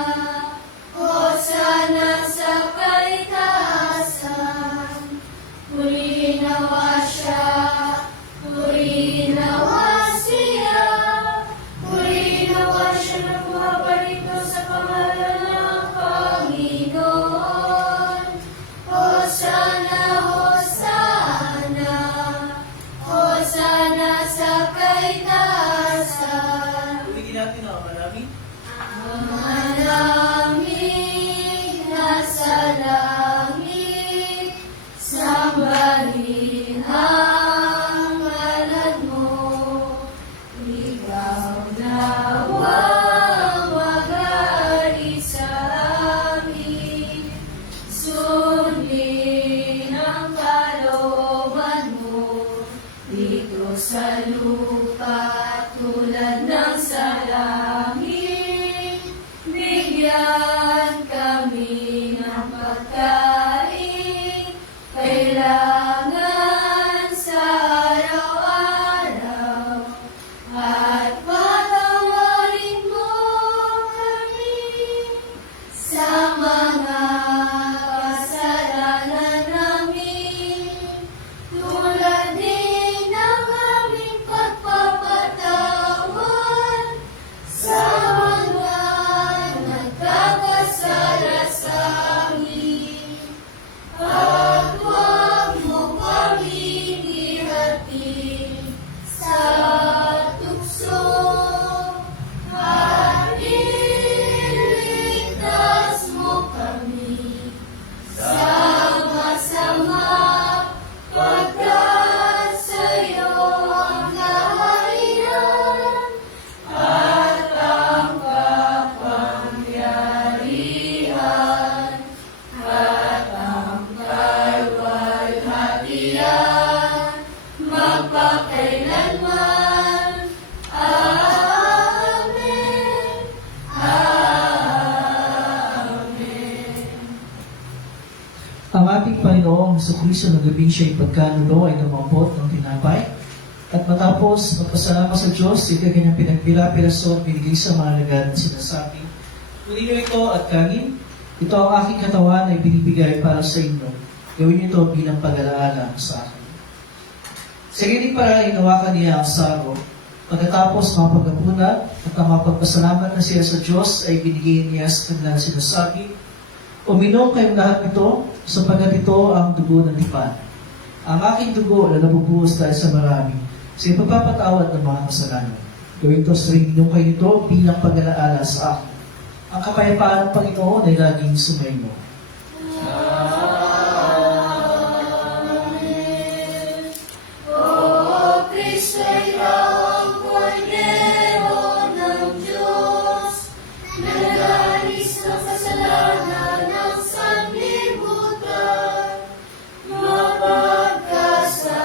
Hosana sa kaitaasan. ang pagkain, kailangan sa araw-araw, at patawarin mo kami sa mga kasalanan namin, tulad din ng aming pagpapatawad sa mga nagkakasala sa amin. At huwag mo kaming ihatid sa tukso, at iligtas mo kami sa masama, pagkat sa'yo ang kaharian at ang kapangyarihan at ang kalwalhatian magpakailanman. Amen. Amen. Ang ating Panginoong Jesucristo ng gabing siya'y pagkanulo ay lumampot ng tinapay. At matapos magpasalamat sa Diyos, ito kanyang pinagpila-pilaso at binigay sa mga lagad na sinasabi, "Kunin niyo ito at kanin. Ito ang aking katawan ay binibigay para sa inyo. Gawin niyo ito bilang pag-alaala sa akin." Sa ganitong paraan, hinawakan niya ang saro. Pagkatapos mapaghapunan at ang mapagpasalamat na siya sa Diyos ay binigay niya sa kanilang sinasabi, "Uminom kayong lahat nito, sapagkat ito ang dugo ng tipan. Ang aking dugo na nabubuhos dahil sa marami, sa ipagpapatawad ng mga kasalanan. Gawin ito sa inyong kayo nito bilang pag-alaala sa akin. Ang kapayapaan ng Panginoon ay laging sumainyo." O Kristo, ikaw ang Kordero ng Diyos, na nag-aalis ng kasalanan ng sanlibutan, mapagkasa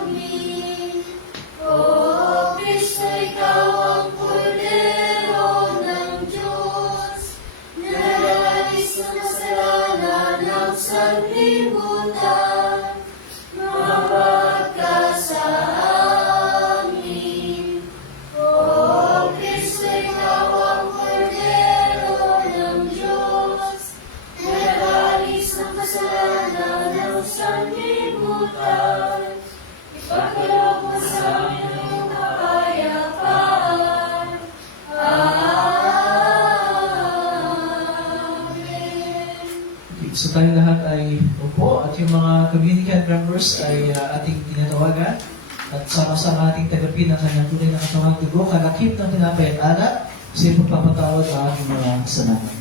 amin. O Kristo, ikaw ang Kordero ng Diyos, na nag-aalis ng kasalanan ng sanlibutan, mapagkasa amin. O Kristo, ikaw ang Kordero ng Diyos, na nag-aalis ng kasalanan ng sanlibutan, ipagkaloob mo sa amin ang iyong kapayapaan. Amen. So tayo lahat ay upo at yung mga communicant members ay ating tinatawagan at sama-sama ating tagapin ang kanyang tunay na katawang dugo, kalakip ng tinapay at anak sa ipagpapatawad ang ating mga kasalanan.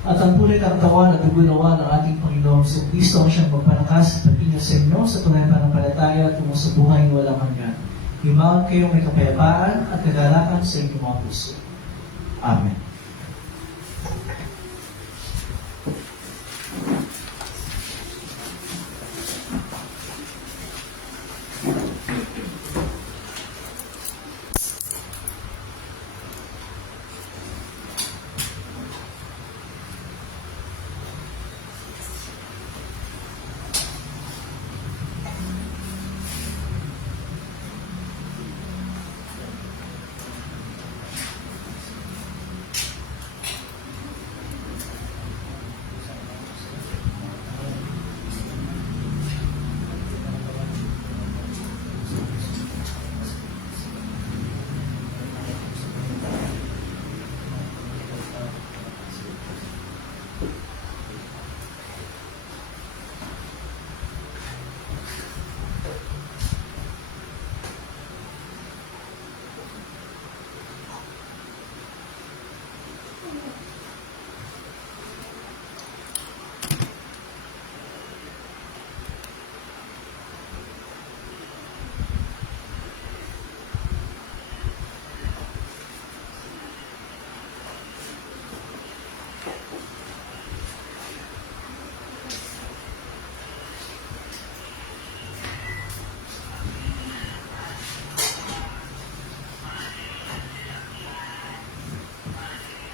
At ang tunay na katawan at dugunawa ng ating Panginoong Jesucristo ang siyang magpalakas at pagpinyo sa inyo sa tunay pananampalataya tungo sa buhay na walang hanggan. Himaon kayong may kapayapaan at kagalakan sa inyong mga puso. Amen.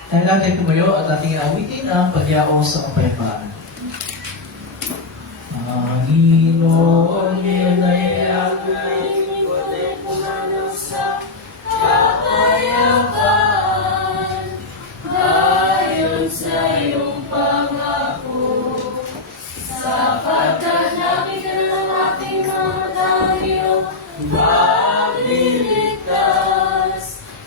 Kaya natin tumayo at ating awitin ang pagyao sa kapayapaan. Panginoon, nilayakan kapayapaan ayon sa iyong pangako. Sapagkat nakita ng ating mga tayo, magliligtas.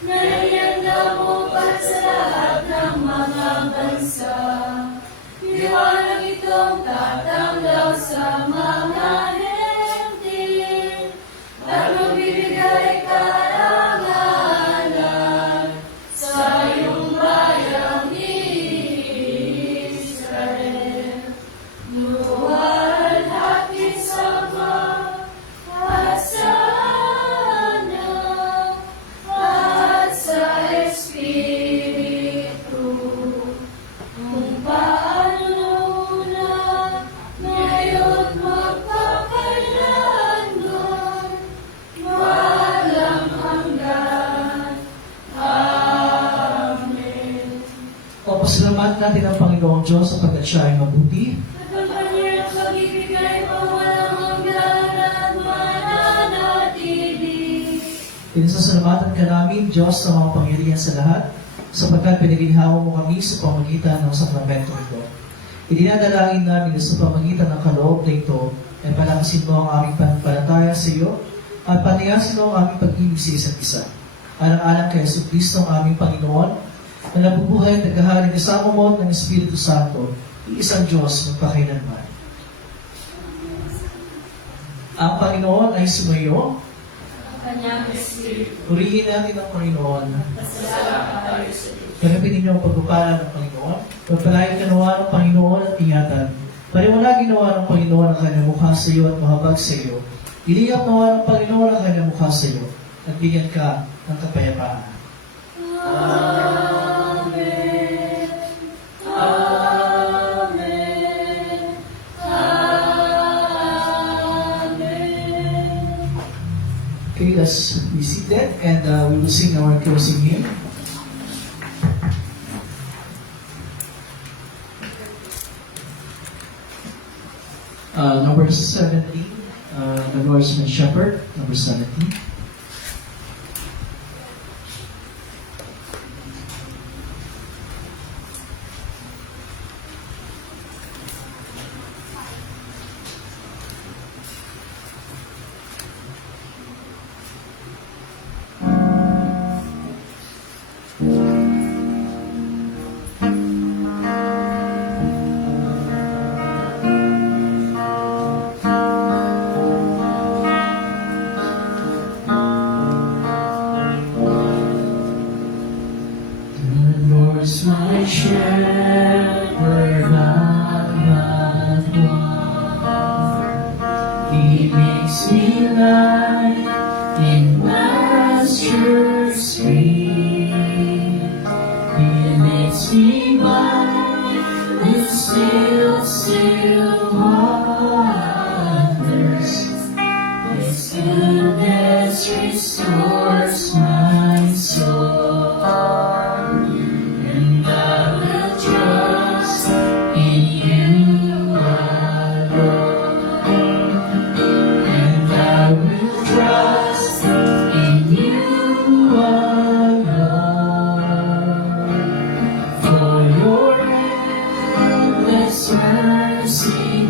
Naianda mo pa sa lahat ng mga bansa. Liwanag itong tatanglaw sa mga himdin at magbibigay karangalan sa iyong bayang Israel. Luwalhati sama at sa anak at sa Espiritu, kung paano na ngayon magpakailanman, walang hanggan. Amen. O pasalamatan natin ang Panginoong Diyos sapagkat siya ay mabuti. At ang kanyang pag-ibig ay walang hanggan at mananatili. Pinasasalamatan ka namin, Diyos, sa mga pangyarihan sa lahat, sapagkat pinaginhawa mo kami sa pamagitan ng sakramento ito. Idinadalangin namin na sa pamagitan ng kaloob na ito ay palakasin mo ang aming pananampalataya sa iyo at paniyasin mo ang aming pag-ibig sa isa't isa. Alang-alang kay Jesucristo ang aming Panginoon, na nabubuhay at naghahari kasama mo ng Espiritu Santo, isang Diyos magpakailanman. Ang Panginoon ay sumayo. Kanyang Espiritu. Purihin natin ang Panginoon. Pasalamat tayo sa Diyos. Ganapin ninyo ang pagpapala ng Panginoon. Pagpalain ka nawa ng Panginoon at ingatan. Paliwanagin nawa ng Panginoon ang kanyang mukha sa iyo at mahabag sa iyo. Iliyap nawa ng Panginoon ang kanyang mukha sa iyo at bigyan ka ng kapayapaan. Amen. Amen. Amen. Okay, let's be seated and we will sing our closing hymn. Number 17, the Lord's My Shepherd, number 17. The Lord's my shepherd, not one. He makes me lie in pastures green. He leads me by the still waters. His goodness restores my soul. And I will trust in you alone. And I will trust in you alone. For your endless mercy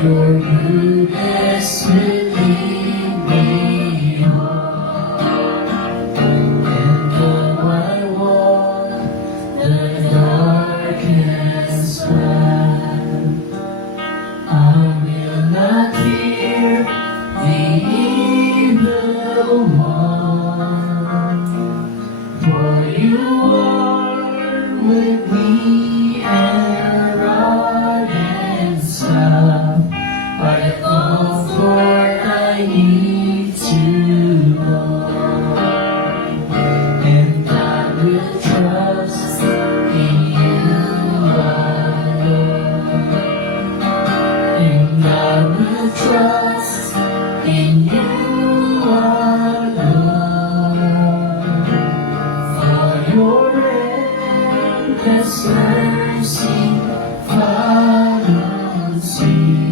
Your goodness will lead me on. And though I walk the darkest path, I will not fear the evil one. For you are with me, and rod and staff are the comfort I need to know. And I will trust in you alone. And I will trust in you alone. For your endless mercy follows me.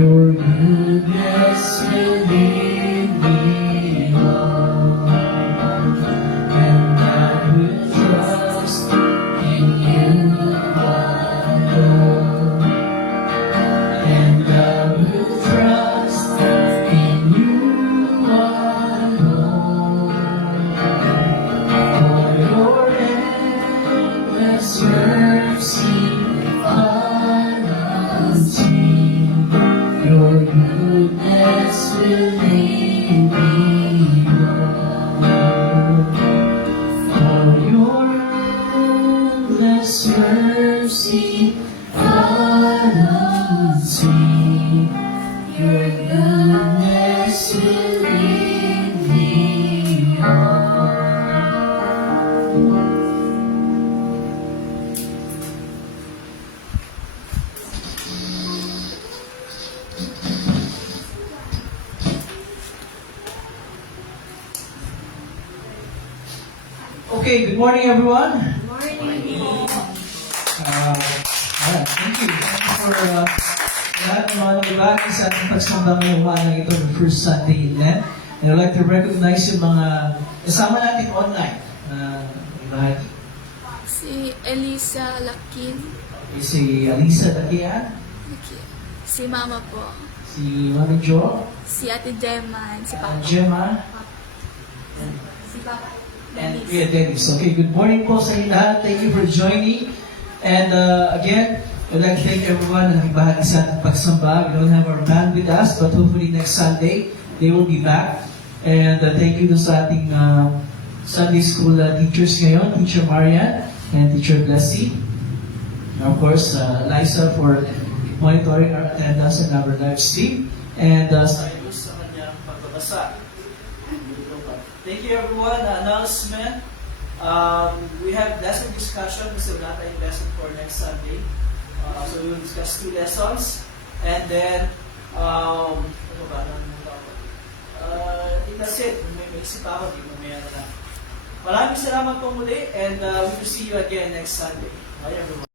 Your goodness will lead me on. And I will trust in you alone. And I will trust in you alone. For your endless mercy follows me. Your goodness will lead me on. For your endless mercy follows me. Your goodness will lead me on. Okay, good morning everyone. Good morning. Thank you. Thank you for lahat ng mga nabibagi sa ating pagsamba ngayong umaga ito, the first Sunday in Lent. And I'd like to recognize yung mga kasama natin online na ibahagi. Si Elisa Lakin. Okay, si Alisa Dakian, Si Mama po. si Mami Jo, Si Ate Gemma. Si Papa. Gemma, Si Papa. and Kuya Dennis. Okay, good morning po sa inyo lahat. Thank you for joining. And again, I'd like to thank everyone na nakibahagi sa ating pagsamba. We don't have our band with us, but hopefully next Sunday, they will be back. And thank you to sa ating Sunday school teachers ngayon, Teacher Marian and Teacher Blessy. And of course, Liza for monitoring our attendance and our live stream. And sa sa kanyang pagbabasa. Thank you everyone. Announcement. We have lesson discussion kasi wala tayong lesson for next Sunday. So we will discuss 2 lessons. And then, ano ba? That's it. May maisip ako, di mamaya na lang. Maraming salamat po muli and we will see you again next Sunday. Bye everyone.